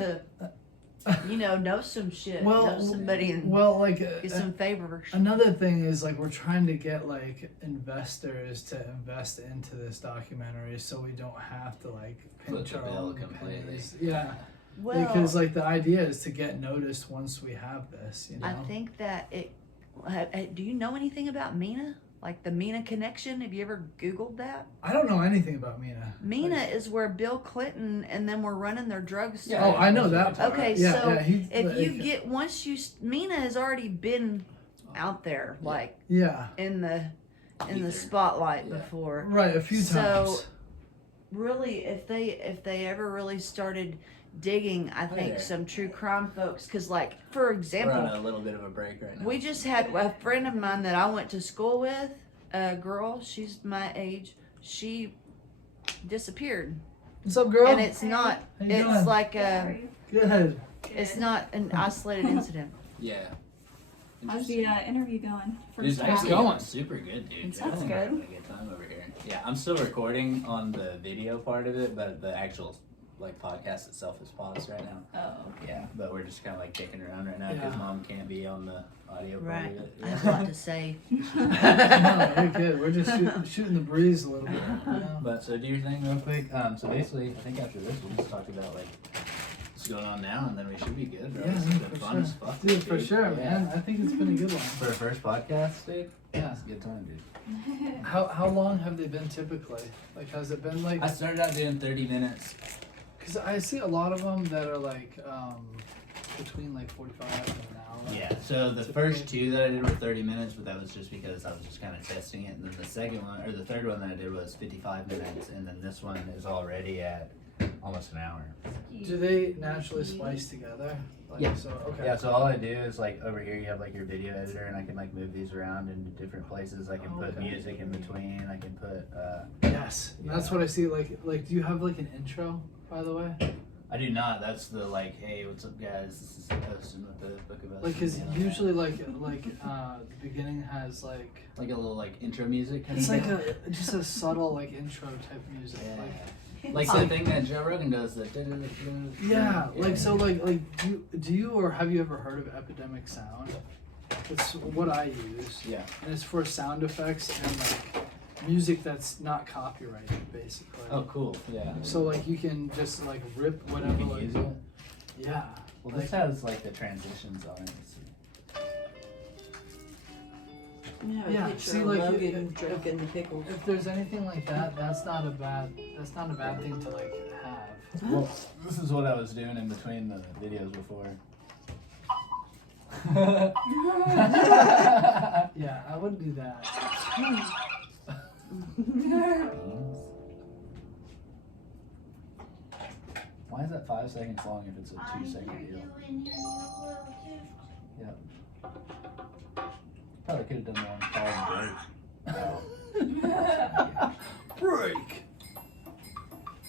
knows some shit. Knows somebody and get some favors. Another thing is like we're trying to get like investors to invest into this documentary, so we don't have to like pinch our own pennies. Yeah. Well, because like the idea is to get noticed once we have this. I think that it. Do you know anything about Mina? Like the Mina connection? Have you ever Googled that? I don't know anything about Mina. Mina is where Bill Clinton and them were running their drugs. Yeah, oh, I know that. Okay, Mina has already been out there, like in the spotlight before, right? A few times. So really, if they ever really started digging, I think some true crime folks, because like for example, we're on a little bit of a break right now. We just had a friend of mine that I went to school with, a girl, she's my age, she disappeared. What's up, girl? And it's not, it's like good. It's not an isolated incident. Yeah. How's the interview going? It's going super good, dude. That's good. Having a good time over here. Yeah, I'm still recording on the video part of it, but the actual podcast itself is paused right now. Oh, okay. Yeah, but we're just kind of kicking around right now because Mom can't be on the audio part of it. I have a lot to say. No, we're good. We're just shooting the breeze a little bit. But so do your thing real quick. So basically, I think after this we'll just talk about what's going on now, and then we should be good, bro. Yeah, this has been fun as fuck, dude. For sure, man. I think it's been a good one for a first podcast, dude. Yeah, it's a good time, dude. How long have they been typically? Like, has it been I started out doing 30 minutes. Because I see a lot of them that are between 45 and an hour. Yeah, so the first two that I did were 30 minutes, but that was just because I was just kind of testing it. And then the third one that I did was 55 minutes, and then this one is already at almost an hour. Do they naturally splice together? Yeah. So, okay. Yeah, so all I do is over here you have your video editor, and I can move these around into different places. I can put music in between. I can put. Yes, that's what I see. Do you have an intro, by the way? I do not. That's the hey, what's up, guys? This is Osten with the Book of Osten. Because usually the beginning has a little intro music. It's just a subtle intro type music. Yeah. The thing that Joe Rogan does. Yeah. Do you or have you ever heard of Epidemic Sound? It's what I use. Yeah. And it's for sound effects and music that's not copyrighted, basically. Oh, cool. Yeah. So you can just rip whatever. You can use it? Yeah. Well, this has the transitions on it. Let's see. Yeah. See, Logan drinking the pickles. If there's anything like that, that's not a bad thing to have. Well, this is what I was doing in between the videos before. Yeah, I wouldn't do that. Why is that 5 seconds long if it's a 2-second deal? Yep. Probably could have done one called break. Break!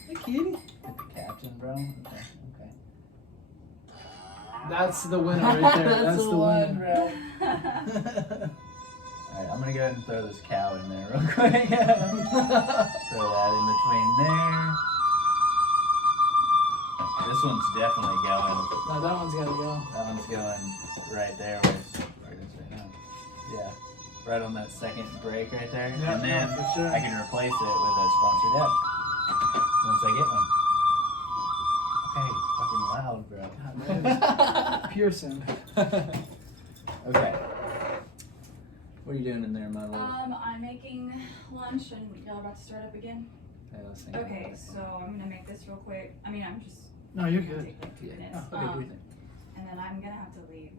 Hey, kitty. Hit the caption, bro. Okay. That's the winner right there. That's the one, winner. bro. Alright, I'm gonna go ahead and throw this cow in there real quick. Throw that in between there. This one's definitely going. No, that one's gotta go. That one's going right there where it is right now. Yeah. Right on that second break right there. Yeah, and then for sure. I can replace it with a sponsored ad. Once I get one. Okay, fucking loud, bro. Pearson. Okay. What are you doing in there, my love? I'm making lunch and y'all about to start up again? Yeah, let's think Okay, about it. so I'm gonna make this real quick. I'm just No, you're gonna good. take 2 minutes. Okay, do your thing. And then I'm gonna have to leave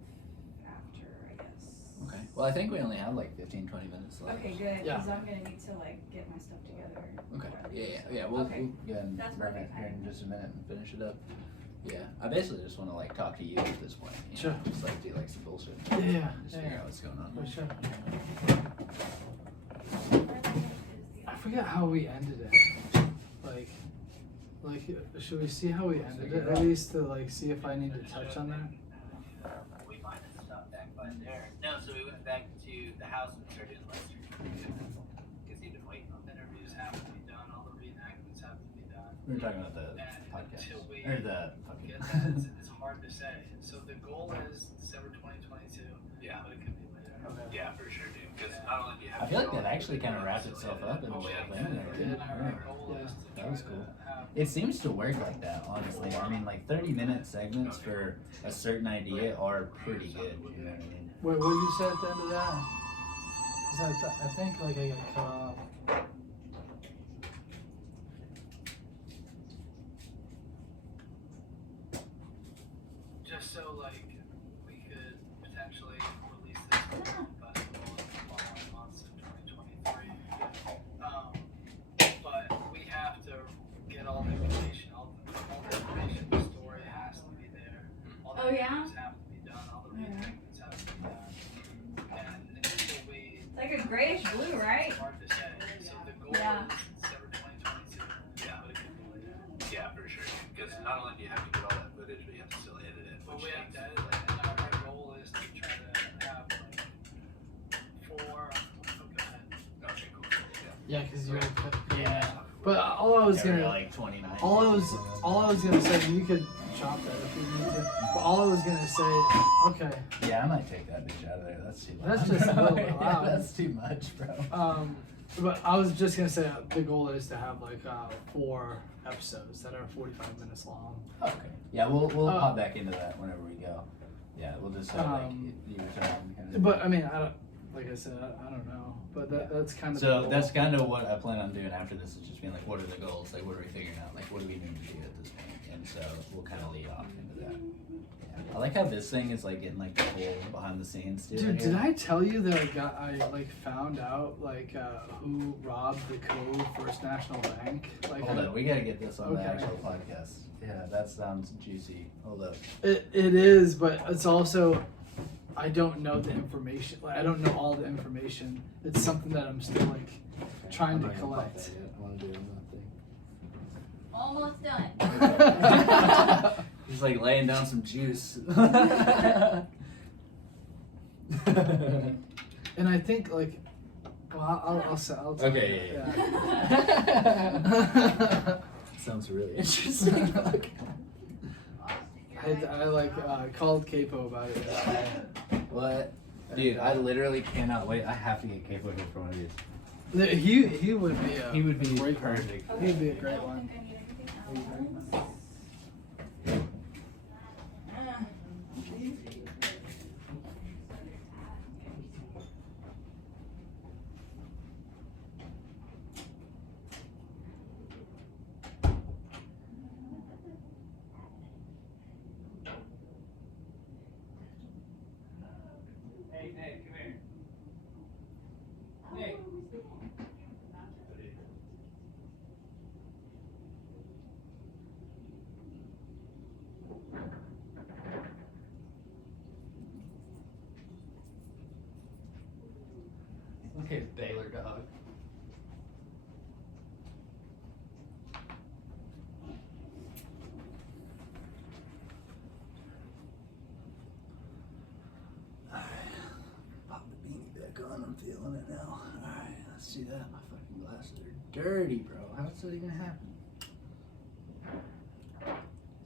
after, I guess. Okay. Well, I think we only have 15, 20 minutes left. Okay, good, Yeah. because I'm gonna need to get my stuff together. Okay. before I leave. Yeah. We'll Okay. go ahead and That's run it perfect. here in just a minute and finish it up. Yeah, I basically just want to like talk to you at this point. You Sure. know? Just like do like some bullshit. Yeah. Just figure out what's going on. For sure. I forget how we ended it. Like, should we see how we ended it at least to like see if I need to touch on that? We might have stopped back by there. No, so we went back to the house and started doing Lester. Because he'd been waiting on Interviews have to be done, all the reenactments have to be done. We were talking about the And podcast. until we Or the get that, it's hard to say. So the goal is December 2022. Yeah. But it could be later. Yeah, for sure, dude. Because not only do you have I feel like that actually kind of wrapped itself up in a way. And our goal is to That try was to cool. have It seems to work like that, honestly. I mean, like 30-minute segments for a certain idea are pretty good. You know what I mean? Wait, what did you say at the end of that? 'Cause I think like I got cut off. just so like we could potentially release this film festival in the following months in 2023. But we have to get all the information, all the information, the story has to be there. All the Oh, yeah? interviews have to be done, all the reenactments have to be done. And until we It's like a grayish blue, right? it's hard to say. So the goal Yeah. is December 2022. Yeah. But it could be later. Yeah, for sure. Because not only do you have to get all that footage, but you have to still edit it. But Which we have to takes- edit it, and our goal is to try to have like 4. Oh, go ahead. Okay, cool. Yeah, because you're. Yeah. But all I was Yeah, we're gonna. like 29. All I was gonna say, you could chop that if you need to. But all I was gonna say, okay, Yeah, I might take that bitch out of there. That's too loud. That's just a little bit Yeah, loud. that's too much, bro. but I was just gonna say the goal is to have like 4 episodes that are 45 minutes long. Okay. Yeah, we'll pop back into that whenever we go. Yeah, we'll just have like you kind of. But I mean, I don't. Like I said, I don't know. But that's kind of. the So goal. that's kind of what I plan on doing after this, is just being like, what are the goals? Like, what are we figuring out? Like, what do we need to do at this point? And so we'll kind of lead off into that. Yeah. I like how this thing is like getting like the whole behind the scenes deal. Dude, here. did I tell you that I like found out like who robbed the Cove First National Bank? Like, Hold on, we gotta get this on the Okay. actual podcast. Yeah, that sounds juicy. Hold up. It is, but it's also I don't know the information. Like, I don't know all the information. It's something that I'm still like trying to collect. I want to do Almost done. another thing. He's like laying down some juice. And I think like, well, I'll tell Okay, you. yeah. Sounds really interesting. I like called Capo about it yesterday. What? Dude, I literally cannot wait. I have to get Capo here for one of these. He would be a He would be great perfect. One. He'd be a great one. I need everything else. Hey, Nick, come here. Nick. Okay, Baylor dog. Pop the beanie back on. I'm feeling it now. Alright, let's see that. My fucking glasses are dirty, bro. How's that even happen?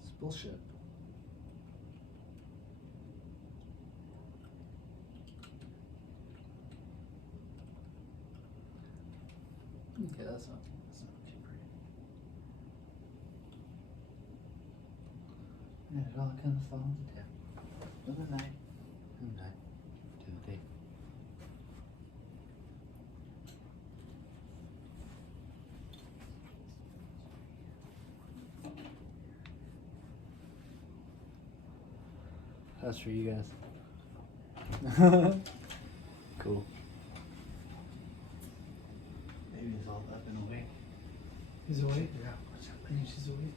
It's bullshit. Okay, that's not too pretty. Yeah, it all kind of falls down. Good night. Good night. To the day. That's for you guys. Cool. Maybe he's all up and awake. He's awake. Yeah, what's up? Maybe she's awake.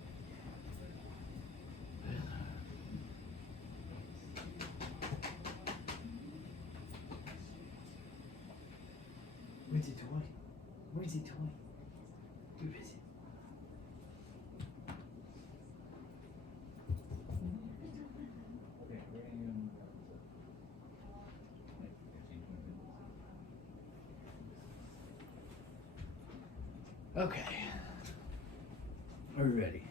Where's the toy? Where's the toy? Where is it? Okay. We're ready.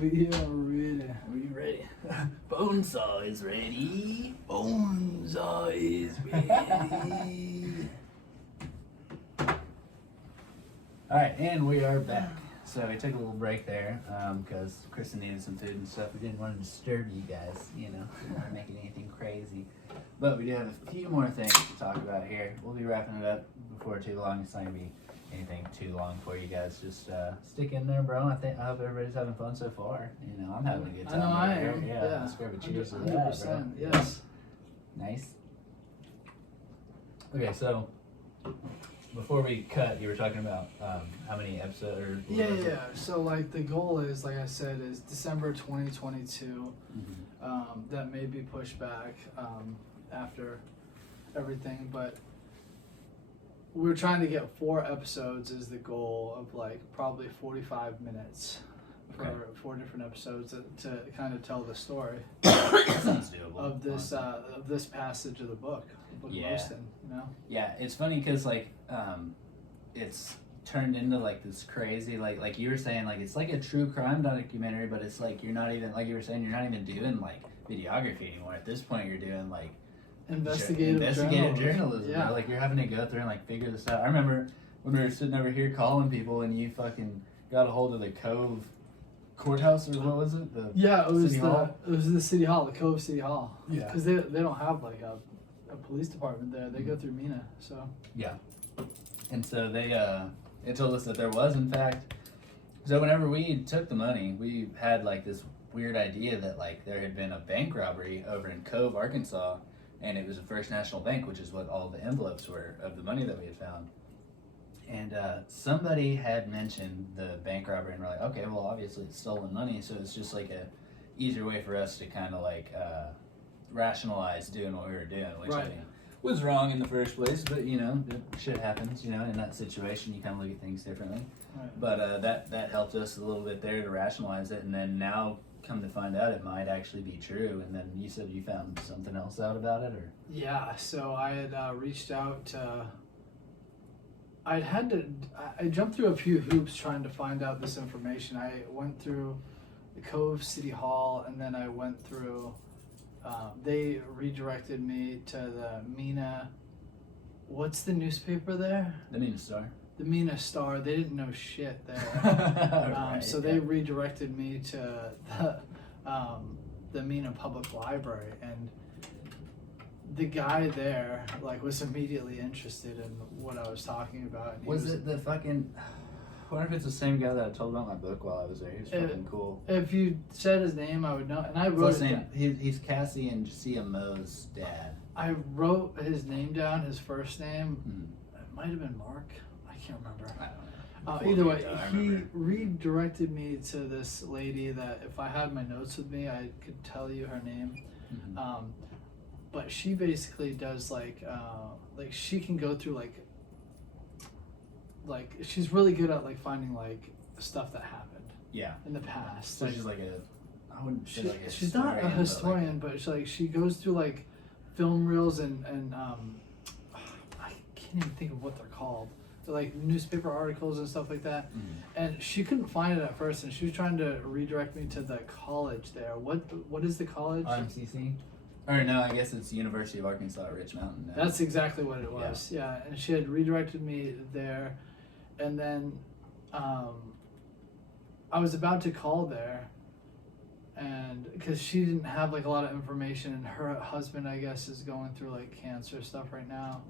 We are ready. Are you ready? Bonesaw is ready. Bonesaw is ready. Alright, and we are back. So we took a little break there because Kristen needed some food and stuff. We didn't want to disturb you guys, you know, we weren't making anything crazy. But we do have a few more things to talk about here. We'll be wrapping it up before too long. It's not going to be anything too long for you guys. Just stick in there, bro. I hope everybody's having fun so far. You know, I'm having a good time. I know I over am. here. Yeah. Let's grab a cheers to that, bro. 100%. Yes. Nice. Okay, so before we cut, you were talking about how many episodes or Yeah. So like the goal is, like I said, is December 2022. That may be pushed back after everything, but we're trying to get 4 episodes is the goal of like probably 45 minutes for Okay. 4 different episodes to kind of tell the story Sounds doable. of this passage of the book of Yeah. Osten, you know. Yeah, it's funny because like it's turned into like this crazy like you were saying, like it's like a true crime documentary, but it's like you're not even, like you were saying, you're not even doing like videography anymore. At this point, you're doing like Investigative journalism. Yeah. Bro. Like you're having to go through and like figure this out. I remember when we were sitting over here calling people and you fucking got a hold of the Cove courthouse, or what was it? Yeah, it was City Hall? it was the city hall, the Cove City Hall. Yeah. Because they don't have like a police department there. They go through Mina, so. Yeah. And so they told us that there was, in fact, so whenever we took the money, we had like this weird idea that like there had been a bank robbery over in Cove, Arkansas, and it was a First National Bank, which is what all the envelopes were of the money that we had found. And somebody had mentioned the bank robbery, and we're like, okay, well, obviously it's stolen money, so it's just like a easier way for us to kind of like rationalize doing what we were doing, which I Right. think was wrong in the first place, but you know, shit happens, you know, in that situation you kind of look at things differently. Right. But that helped us a little bit there to rationalize it, and then now come to find out it might actually be true. And then you said you found something else out about it, or? Yeah, so I had reached out to. I jumped through a few hoops trying to find out this information. I went through the Cove City Hall, and then I went through. They redirected me to the Mina. What's the newspaper there? The Mina Star. The Mina Star. They didn't know shit there. Right, So they redirected me to the Mina Public Library, and the guy there like was immediately interested in what I was talking about. And he Was it the fucking? I wonder if it's the same guy that I told about my book while I was there. He was fucking cool. If you said his name, I would know. And I wrote What's it his down. name? He's Cassie and Sia Mo's dad. I wrote his name down, his first name. Hmm. It might have been Mark. I can't remember. I don't know. Either way, I he remember. redirected me to this lady that if I had my notes with me, I could tell you her name. Mhm. But she basically does like she can go through like she's really good at like finding like stuff that happened Yeah. in the past. So Like, she's like a. I wouldn't say like a she's not a historian, but but she goes through like film reels and I can't even think of what they're called. They're like newspaper articles and stuff like that. Mhm. And she couldn't find it at first, and she was trying to redirect me to the college there. What is the college? RMCC? Or no, I guess it's University of Arkansas at Rich Mountain now. That's exactly what it was. Yeah, and she had redirected me there, and then I was about to call there, and because she didn't have like a lot of information, and her husband, I guess, is going through like cancer stuff right now,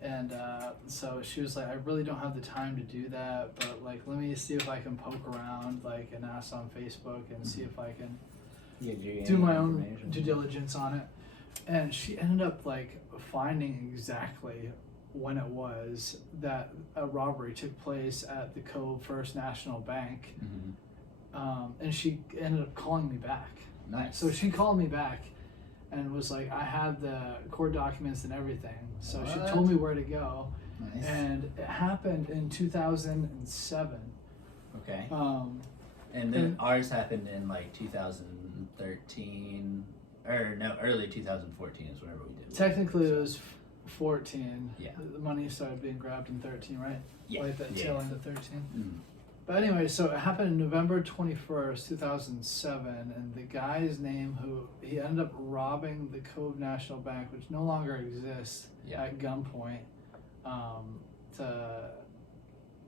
and so she was like, I really don't have the time to do that, but like let me see if I can poke around like and ask on Facebook and see if I can do my own due diligence on it. And she ended up like finding exactly when it was that a robbery took place at the Cove First National Bank. Mhm. And she ended up calling me back. Nice. So she called me back and was like, I had the court documents and everything. So she What? told me where to go. Nice. And it happened in 2007. Okay. And then ours happened in like 2013, or no, early 2014 is whenever we did it. technically it was 14. Yeah. The money started being grabbed in 13, right? Yeah. Like that tail end of 13. Mm. But anyway, so it happened in November 21st, 2007, and the guy's name he ended up robbing the Cove National Bank, which no longer exists, Yeah. at gunpoint, to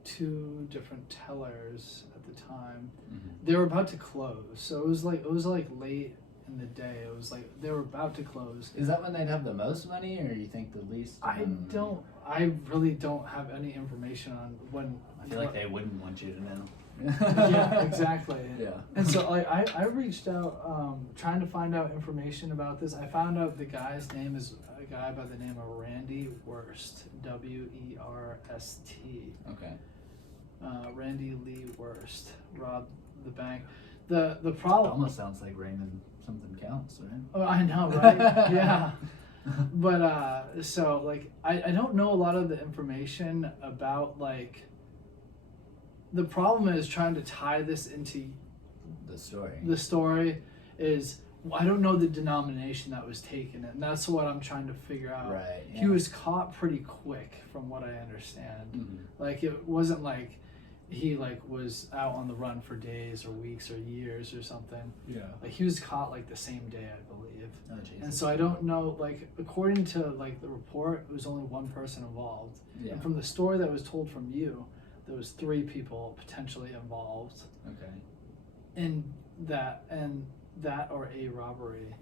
2 different tellers at the time. Mhm. They were about to close, so it was like late in the day. It was like they were about to close. Is that when they'd have the most money, or you think the least? I really don't have any information on when. I feel like they wouldn't want you to know. Yeah, exactly. Yeah. And so I reached out trying to find out information about this. I found out the guy's name is a guy by the name of Randy Wurst, Werst. Okay. Randy Lee Wurst robbed the bank. The problem. Almost sounds like Raymond something counts, right? Oh, I know, right? Yeah. But so like I don't know a lot of the information about like. The problem is trying to tie this into The story. the story is I don't know the denomination that was taken, and that's what I'm trying to figure out. Right. He yeah. was caught pretty quick, from what I understand. Mhm. Like it wasn't like he like was out on the run for days or weeks or years or something. Yeah. Like he was caught like the same day, I believe. Oh, Jesus. And so I don't know. Like according to like the report, it was only one person involved. Yeah. And from the story that was told from you, there was 3 people potentially involved Okay. in that or a robbery.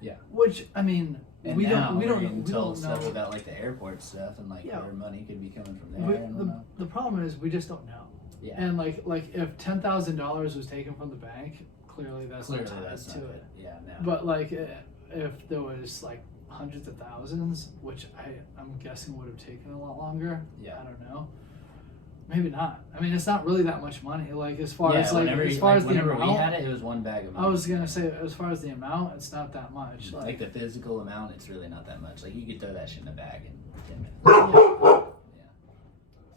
Yeah. Which I mean, And we now don't we're getting told know. stuff about like the airport stuff and like Yeah. where money could be coming from there. I don't know. The problem is we just don't know. Yeah. And like if $10,000 was taken from the bank, clearly that's not tied that's to not it. Yeah. No. But like if there was like hundreds of thousands, which I'm guessing would have taken a lot longer. Yeah. I don't know. Maybe not. I mean, it's not really that much money. Like as far as like whenever, as far as the whenever amount, we had it was one bag of money. I was gonna say as far as the amount, it's not that much. like the physical amount, it's really not that much. Like you could throw that shit in a bag in 10 minutes. Yeah.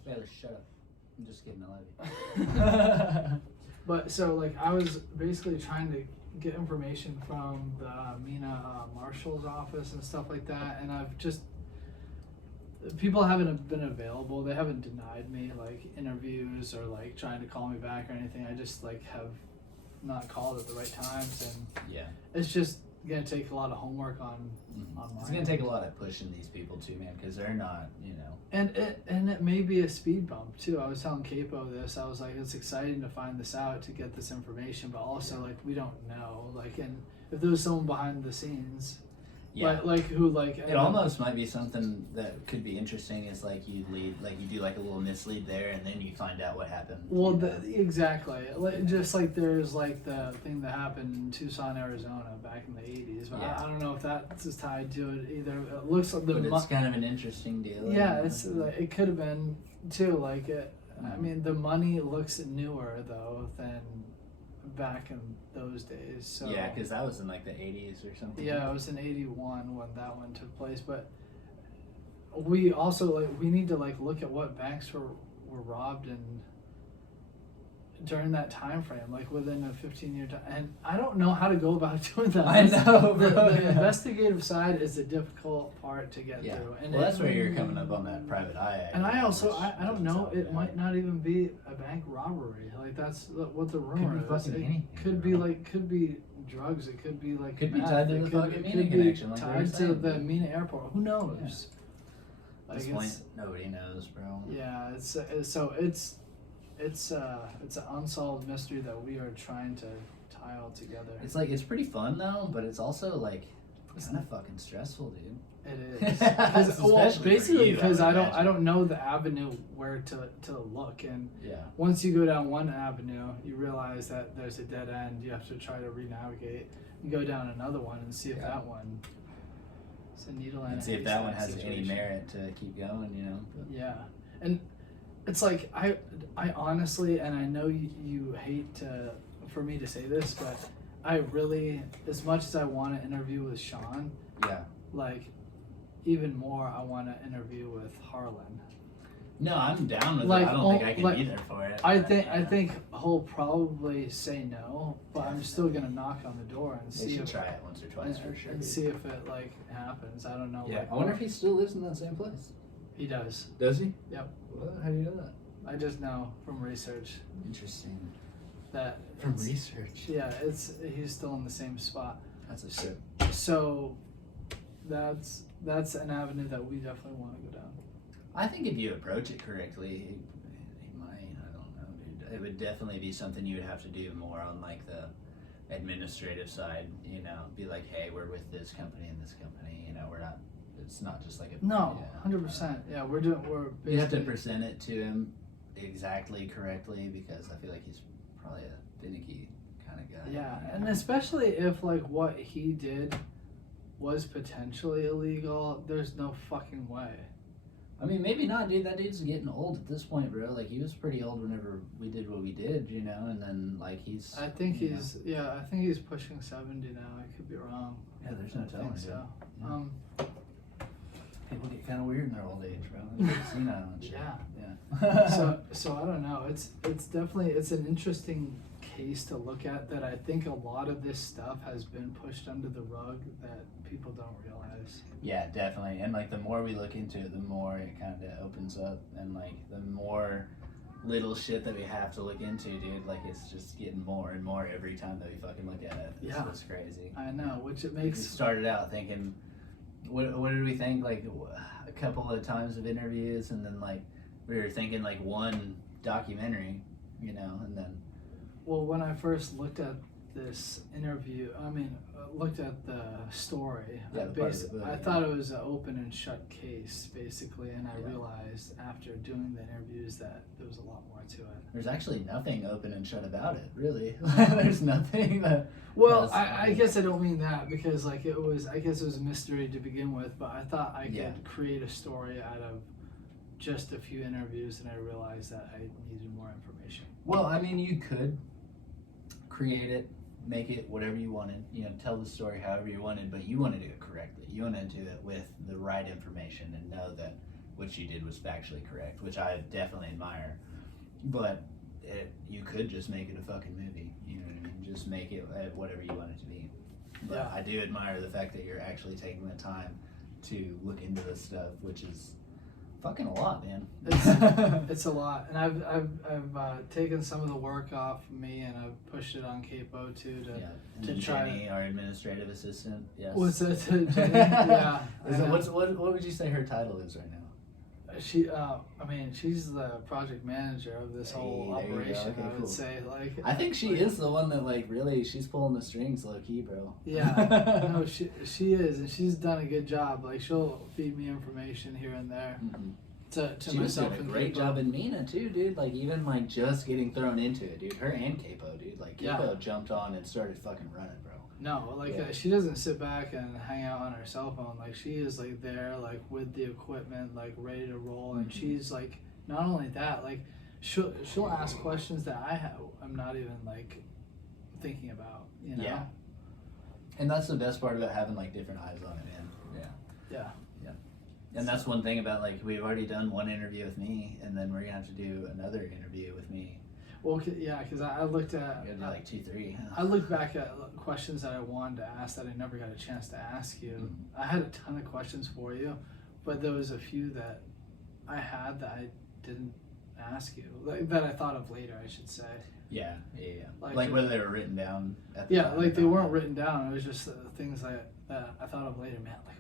Baylor, shut up. I'm just kidding. I love you. But so like I was basically trying to get information from the Mina Marshall's office and stuff like that, and I've just people haven't been available. They haven't denied me like interviews or like trying to call me back or anything. I just like have not called at the right times, and Yeah. it's just gonna take a lot of homework on It's mine. gonna take a lot of pushing these people too, man, because they're not, And it may be a speed bump too. I was telling Capo this. I was like, it's exciting to find this out, to get this information, but also like we don't know. Like, and if there was someone behind the scenes, Yeah. like who like It almost might be something that could be interesting. Is like you do like a little mislead there, and then you find out what happened. Well, you know? exactly. Like, just like there's like the thing that happened in Tucson, Arizona, back in the '80s. But Yeah. I don't know if that's tied to it either. It looks like But it's kind of an interesting deal. yeah, it's like, it could have been too. Like I mean, the money looks newer though than back in those days. So yeah, because that was in like the 80s or something. yeah, it was in '81 when that one took place. But we also like we need to like look at what banks were robbed in during that time frame, like within a 15-year time. And I don't know how to go about doing that. I know, bro. The Yeah. investigative side is the difficult part to get Yeah. through. And Well, that's where you're coming up on that private eye act. And I also which I don't doesn't know. sound It bad. might not even be a bank robbery. Like that's what the rumor be is. fucking It anything, could be bro. like could be drugs. It could be like Could be meth, tied to it the could- fucking it Mina could be connection, like we were tied to saying. the Mina airport. Who knows? At this point, nobody knows, bro. Yeah, it's an unsolved mystery that we are trying to tie all together. It's like it's pretty fun though, but it's also like kind of fucking stressful, dude. It is. Especially for Basically you, because I I would don't imagine. know the avenue where to look, and Yeah. once you go down one avenue, you realize that there's a dead end. You have to try to re-navigate. You go down another one and see if Yeah. that one. It's a needle and And a see if that one haystack has any situation. merit to keep going, you know. Yeah, and it's like I honestly, and I know you hate for me to say this, but I really, as much as I want to interview with Sean, Yeah. like even more I want to interview with Harlan. No, I'm down with Like, it. I don't think I can like, be there for it. I but, think yeah. I think he'll probably say no, but I'm still gonna knock on the door and They see should if try it once or twice for sure. and see if it like happens. I don't know. Yeah, Like, I wonder if he still lives in that same place. he does. Does he? Yep. Well, how do you know that? I just know from research Interesting. that From it's- research. Yeah, he's still in the same spot. That's a shit. So that's an avenue that we definitely want to go down. I think if you approach it correctly, he might. I don't know, dude. It would definitely be something you would have to do more on like the administrative side. You know, be like, hey, we're with this company and this company. You know, we're not. It's not just like a. No, yeah. 100%. Yeah, we're You have to basically- present it to him exactly correctly because I feel like he's probably a finicky kind of guy. Yeah, you know? and especially if like what he did was potentially illegal, there's no fucking way. I mean, maybe not, dude. That dude's getting old at this point, bro. Like, he was pretty old whenever we did what we did, you know. And then, like, he's. I think you know. he's I think he's pushing 70 now. I could be wrong. Yeah, there's no I telling. think so. Yeah. People get kind of weird in their old age, bro. They're senile and shit. Yeah. Yeah. So I don't know. It's definitely an interesting case to look at that I think a lot of this stuff has been pushed under the rug that people don't realize. Yeah, definitely. And like the more we look into it, the more it kind of opens up, and like the more little shit that we have to look into, dude. Like it's just getting more and more every time that we fucking look at it. It's Yeah. just crazy. I know, which it We makes started out thinking, what did we think? Like a couple of times of interviews, and then like we were thinking like one documentary, you know, and then. well, when I first looked at this interview, looked at the story, Yeah, the part of the book, I yeah. thought it was an open and shut case, basically, and I Yeah. realized after doing the interviews that there was a lot more to it. There's actually nothing open and shut about it, really. There's nothing that. Well, has- I guess I don't mean that because I guess it was a mystery to begin with, but I thought I could Yeah. create a story out of just a few interviews, and I realized that I needed more information. Well, I mean, you could create it, make it whatever you wanted, you know, tell the story however you wanted, but you want to do it correctly. You want to do it with the right information and know that what you did was factually correct, which I definitely admire. But you could just make it a fucking movie, you know what I mean? Just make it whatever you want it to be. But Yeah. I do admire the fact that you're actually taking the time to look into this stuff, which is fucking a lot, man. It's a lot, and I've taken some of the work off me, and I've pushed it on Capo too to. Yeah, and to then try- Jenny, our administrative assistant. Yes. What's that? To Jenny? Yeah. I Is it, know. what would you say her title is right now? She's the project manager of this whole Hey, there you go. operation. Okay, I would cool. say, like. I think she is the one that like really she's pulling the strings low key, bro. Yeah. No, she is, and she's done a good job. Like she'll feed me information here and there Mhm. to She was myself doing a and great Capo. job in Mina too, dude. Like even like just getting thrown into it, dude. Her and Capo, dude. Like Capo jumped on and started fucking running, bro. No, like Yeah. she doesn't sit back and hang out on her cell phone. Like she is like there, like with the equipment, like ready to roll. And Mhm. she's like, not only that, like she'll ask questions that I'm not even like thinking about. You know? Yeah. And that's the best part about having like different eyes on it, man. Yeah. Yeah. And that's one thing about like we've already done one interview with me, and then we're gonna have to do another interview with me. Well, yeah, because I looked at. We gotta do like 2-3. I looked back at questions that I wanted to ask that I never got a chance to ask you. I had a ton of questions for you, but there was a few that I had that I didn't ask you, like that I thought of later, I should say. Yeah. Like- Like whether they were written down. At the Yeah, time like or they not. weren't written down. It was just things that I thought of later.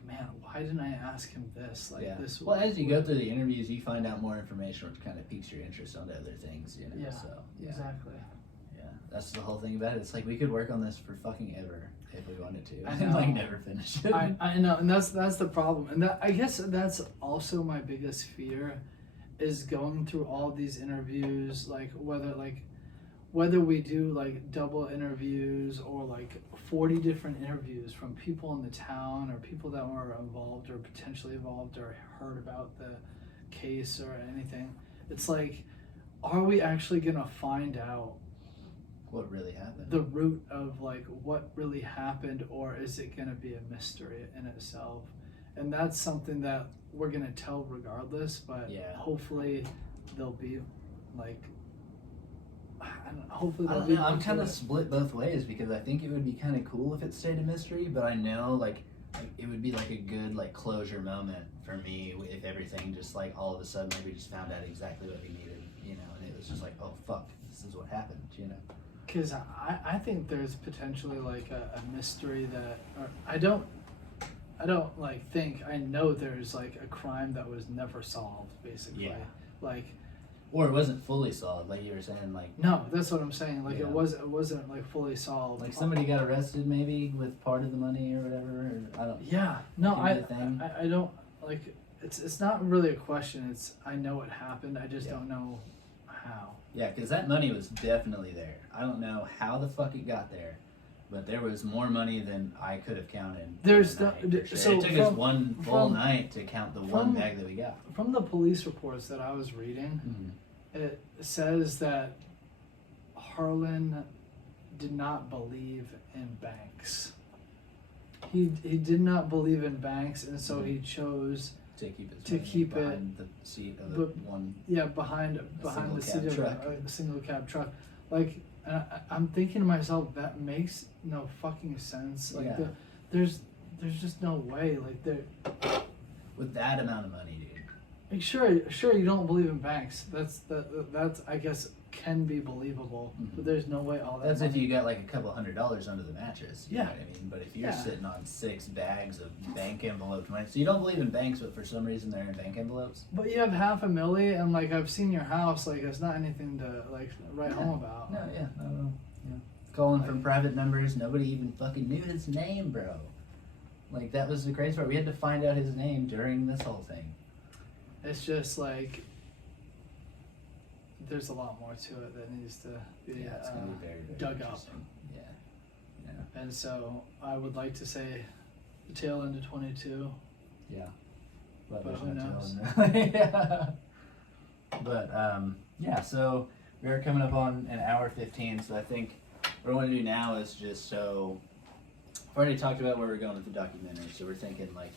Man, why didn't I ask him this? Like Yeah. this. Well, as you go through the interviews, you find out more information, which kind of piques your interest onto other things, you know. Yeah, So yeah, exactly. yeah, that's the whole thing about it. It's like we could work on this for fucking ever if we wanted to, I and like know. never finish it. I know, and that's the problem, and that I guess that's also my biggest fear, is going through all these interviews, like whether we do like double interviews or like 40 different interviews from people in the town or people that were involved or potentially involved or heard about the case or anything. It's like, are we actually gonna find out What really happened? the root of like what really happened, or is it going to be a mystery in itself? and that's something that we're gonna tell regardless. But Yeah. hopefully they'll be like, I don't know, hopefully I they'll don't be. know. I'm kind of into it. split both ways because I think it would be kind of cool if it stayed a mystery, but I know like it would be like a good like closure moment for me if everything just like all of a sudden like we just found out exactly what we needed, you know, and it was just like, oh fuck, this is what happened, you know. Because I think there's potentially like a mystery that, or I don't like think, I know there's like a crime that was never solved, basically. Yeah. Like, Or it wasn't fully solved, like you were saying, like no, that's what I'm saying. Like Yeah. it wasn't like fully solved. like somebody got arrested maybe with part of the money or whatever. Or, I don't. Yeah. No, Could be a thing. I don't like. It's not really a question. It's I know it happened. I just Yeah. don't know how. Yeah, because that money was definitely there. I don't know how the fuck it got there, but there was more money than I could have counted. in There's a no- night, for sure. so it took us from- one full from- night to count the one from- bag that we got. From the police reports that I was reading, it says that Harlan did not believe in banks. He did not believe in banks, and so he chose To keep it To keep it- behind the seat of the but- one. behind single the seat cab of truck. a single cab truck. Like I'm thinking to myself, that makes no fucking sense. Like Yeah. there's just no way. Like there. With that amount of money, dude. Like sure you don't believe in banks. That's I guess can be believable, but there's no way all that. That's if money- you got like a couple $100 under the mattress. You Yeah. know what I mean? But if you're Yeah. sitting on 6 bags of bank envelopes, money, so you don't believe in banks, but for some reason they're in bank envelopes. But you have $500,000, and like I've seen your house. Like it's not anything to like write Yeah. home about. No, yeah, no. Calling from private numbers, nobody even fucking knew his name, bro. Like that was the crazy part. We had to find out his name during this whole thing. It's just like there's a lot more to it that needs to be Yeah, it's gonna be very, very dug up. interesting. Yeah. Yeah. And so I would like to say the tail end of 22. Yeah. But But there's who no knows? telling. Yeah. But yeah, so we're coming up on an hour 15, so I think what I want to do now is just so I've already talked about where we're going with the documentary, so we're thinking like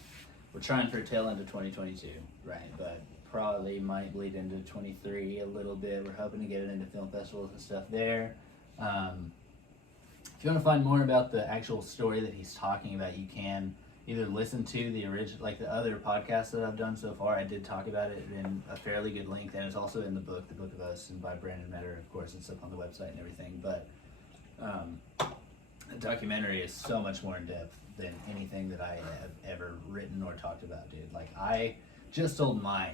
we're trying for a tail end of 2022, right? But probably might bleed into 23 a little bit. We're hoping to get it into film festivals and stuff there. If you want to find more about the actual story that he's talking about, you can either listen to the original, like the other podcasts that I've done so far. I did talk about it in a fairly good length, and it's also in the book, The Book of Osten by Brandon Metter. Of course, it's up on the website and everything. But the documentary is so much more in depth than anything that I have ever written or talked about, dude. Like I just told my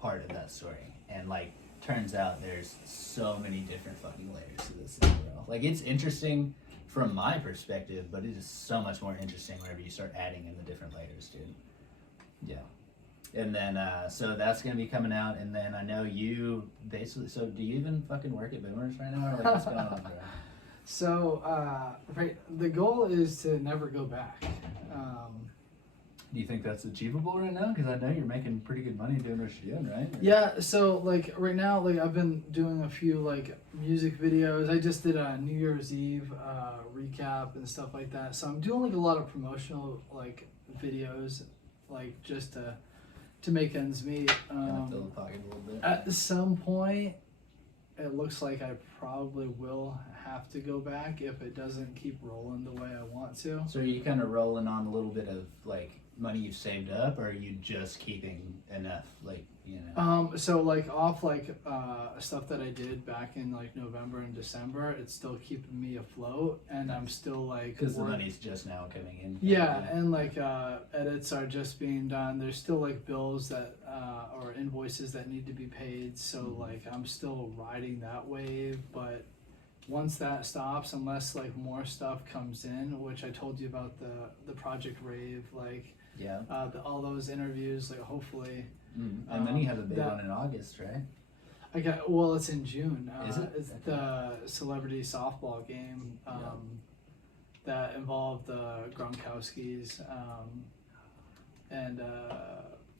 part of that story, and like turns out there's so many different fucking layers to this thing, bro. Like it's interesting from my perspective, but it is so much more interesting whenever you start adding in the different layers, dude. Yeah. And then so that's gonna be coming out, and then I know you basically, so do you even fucking work at Boomers right now, or like what's going on, bro? So right, the goal is to never go back. Do you think that's achievable right now? Because I know you're making pretty good money doing what you're doing, right? Yeah, so like right now, like I've been doing a few like music videos. I just did a New Year's Eve recap and stuff like that. So I'm doing like a lot of promotional like videos, like just to make ends meet. Kind of fill the pocket a little bit. At some point, it looks like I probably will have to go back if it doesn't keep rolling the way I want to. So are you kind of rolling on a little bit of like money you've saved up, or are you just keeping enough, like, you know? So like off like stuff that I did back in like November and December, it's still keeping me afloat, and I'm still like Because the money's just now coming in. yeah, and like edits are just being done. There's still like bills that or invoices that need to be paid. So like I'm still riding that wave, but once that stops, unless like more stuff comes in, which I told you about the Project Rave, like Yeah. all those interviews, like hopefully. And then you have a big that- one in August, right? I got well. It's in June. Is it? It's the celebrity softball game that involved the Gronkowskis, and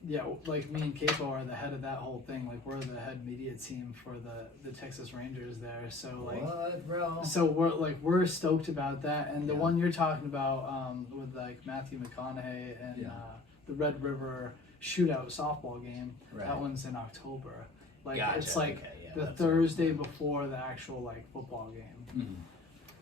yeah, like me and Capo are the head of that whole thing. Like we're the head media team for the Texas Rangers there. So like, What, bro? so we're stoked about that. And the Yeah. one you're talking about with like Matthew McConaughey and Yeah. the Red River shootout softball game. Right. That one's in October. Like Gotcha, it's like okay, yeah, the that's- Thursday before the actual like football game. Mhm.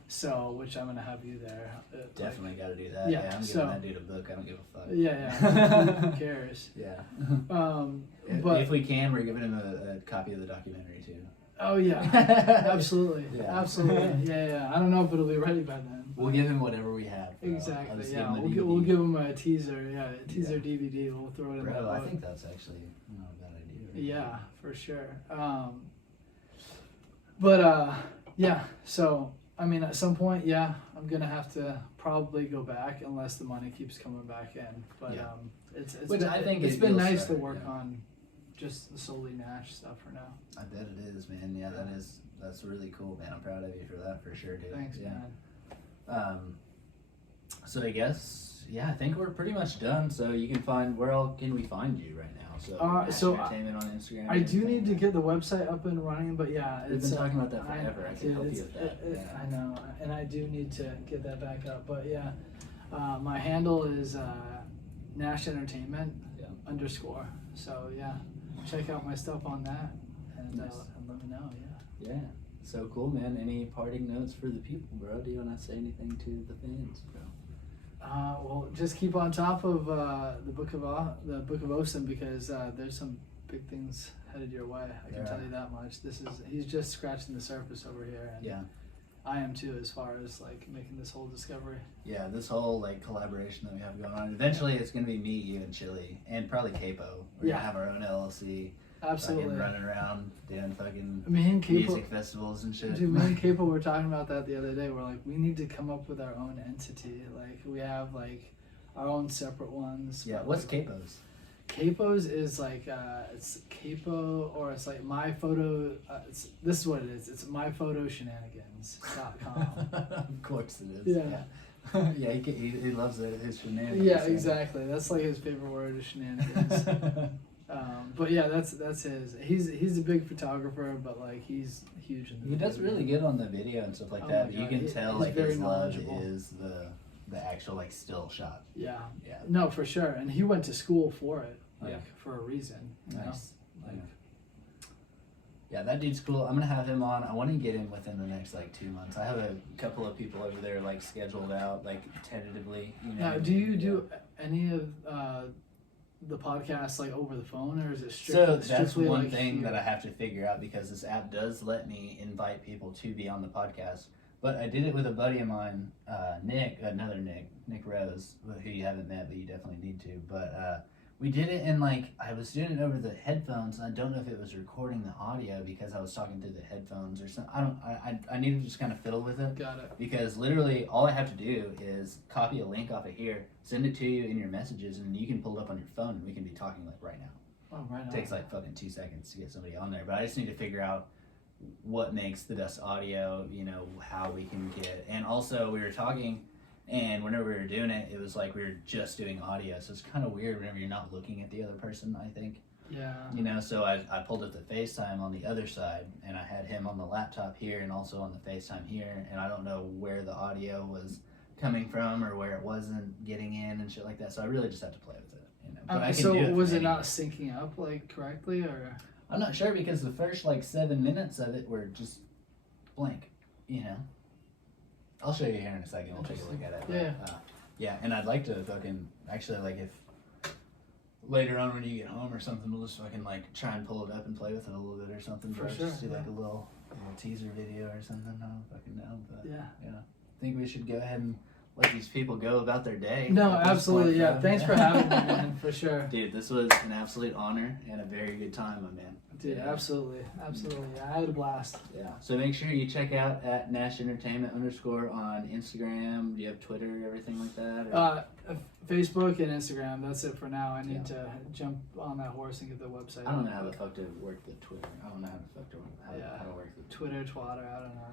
So, which I'm gonna have you there. Definitely got to do that. yeah, Yeah, I'm so- giving that dude a book. I don't give a fuck. Yeah. Who cares? Yeah. But if we can, we're giving him a copy of the documentary too. oh yeah, absolutely, Yeah. absolutely. Yeah. I don't know if it'll be ready by then. We'll give him whatever we have. Bro. I'll Exactly. just Yeah, give him the we'll DVD. give him a teaser. Yeah, a teaser Yeah. DVD. We'll throw it in the Bro, I book. think that's actually not a bad idea. Yeah, for sure. But yeah. So I mean, at some point, yeah, I'm gonna have to probably go back unless the money keeps coming back in. But Yeah. it's Which been, I think it's it been will nice start, to work yeah. on just the solely Nash stuff for now. I bet it is, man. Yeah, that's really cool, man. I'm proud of you for that, for sure, dude. Thanks, yeah. man. So I guess, yeah, I think we're pretty much done. So you can find, where all can we find you right now? So Entertainment on Instagram. I do need to get the website up and running, but yeah, We've it's been talking about that forever. I can dude, help you it's- with that. Yeah. I know, and I do need to get that back up. But yeah, my handle is Nash Entertainment _ So yeah, check out my stuff on that and, Nice. and let me know. Yeah. Yeah. So cool, man. Any parting notes for the people, bro? Do you want to say anything to the fans, bro? Well, just keep on top of the Book of Osten because there's some big things headed your way. I can Yeah. tell you that much. He's just scratching the surface over here, and Yeah. I am too, as far as like making this whole discovery. Yeah, this whole like collaboration that we have going on. Eventually, it's gonna be me, you, and Chili, and probably Capo. We're Yeah. gonna have our own LLC. Absolutely. Fucking running around doing fucking Me and Capo, music festivals and shit. dude, me and Capo were talking about that the other day. We're like, we need to come up with our own entity. Like we have like our own separate ones. Yeah. but, What's like, Capo's? Capo's is like it's Capo, or it's like my photo. This is what it is. It's myphotoshenanigans.com. Of course it is. Yeah. Yeah, he loves his shenanigans. Yeah, so. exactly. That's like his favorite word is shenanigans. But yeah, that's his. He's a big photographer, but like he's huge in the He does video. really good on the video and stuff like Oh that. my But you God, can tell he's like very his love knowledgeable. is the actual like still shot. Yeah. Yeah. No, for sure. And he went to school for it, like Yeah. for a reason. You know? Nice. Like, Yeah, that dude's cool. I'm gonna have him on. I want to get him within the next like 2 months. I have a couple of people over there like scheduled out like tentatively. You know. now, do you do any of the podcasts like over the phone, or is it strictly, So that's strictly one like thing here? that I have to figure out because this app does let me invite people to be on the podcast. But I did it with a buddy of mine, Nick Rose, who you haven't met, but you definitely need to. But we did it in like, I was doing it over the headphones. And I don't know if it was recording the audio because I was talking through the headphones or something. I need to just kind of fiddle with it. Got it. Because literally all I have to do is copy a link off of here, send it to you in your messages, and you can pull it up on your phone and we can be talking like right now. Oh, right on. It takes like fucking 2 seconds to get somebody on there, but I just need to figure out what makes the best audio, you know, how we can get, and also we were talking, and whenever we were doing it, it was like we were just doing audio, so it's kind of weird whenever you're not looking at the other person, I think, Yeah. you know, so I pulled up the FaceTime on the other side, and I had him on the laptop here, and also on the FaceTime here, and I don't know where the audio was coming from, or where it wasn't getting in, and shit like that, so I really just have to play with it, you know, but I can So do it was from it not anywhere. syncing up like correctly, or? I'm not sure because the first like 7 minutes of it were just blank, you know. I'll show you here in a second. We'll take a look at it. Yeah. Yeah, and I'd like to fucking actually like if later on when you get home or something, we'll just fucking like try and pull it up and play with it a little bit or something. For bro. sure, Just do like yeah. a little teaser video or something. I don't fucking know, but Yeah. I think we should go ahead and let these people go about their day. No, at this absolutely. point, Yeah. bro. Thanks for having me, man. For sure. Dude, this was an absolute honor and a very good time, my man. Dude, Yeah. absolutely. Absolutely. Yeah, I had a blast. Yeah. So make sure you check out at Nash Entertainment _ on Instagram. Do you have Twitter, everything like that? Or? Facebook and Instagram. That's it for now. I need Yeah. to jump on that horse and get the website. I don't know up, how the but fuck to work the Twitter. I don't know how to fuck to Yeah. how to work the Twitter, Twatter. I don't know.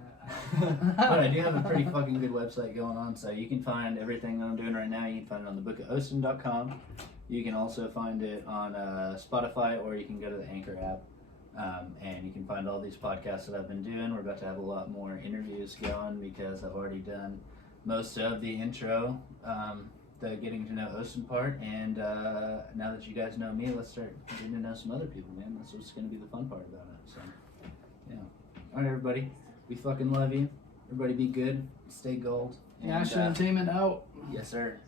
But I do have a pretty fucking good website going on, so you can find everything that I'm doing right now. You can find it on thebookofosten.com. You can also find it on Spotify, or you can go to the Anchor app. And you can find all these podcasts that I've been doing. We're about to have a lot more interviews going because I've already done most of the intro, the getting to know Osten part. And now that you guys know me, let's start getting to know some other people, man. That's what's going to be the fun part about it. So, yeah. All right, everybody. We fucking love you. Everybody be good. Stay gold. And, Nash Entertainment out. yes, sir.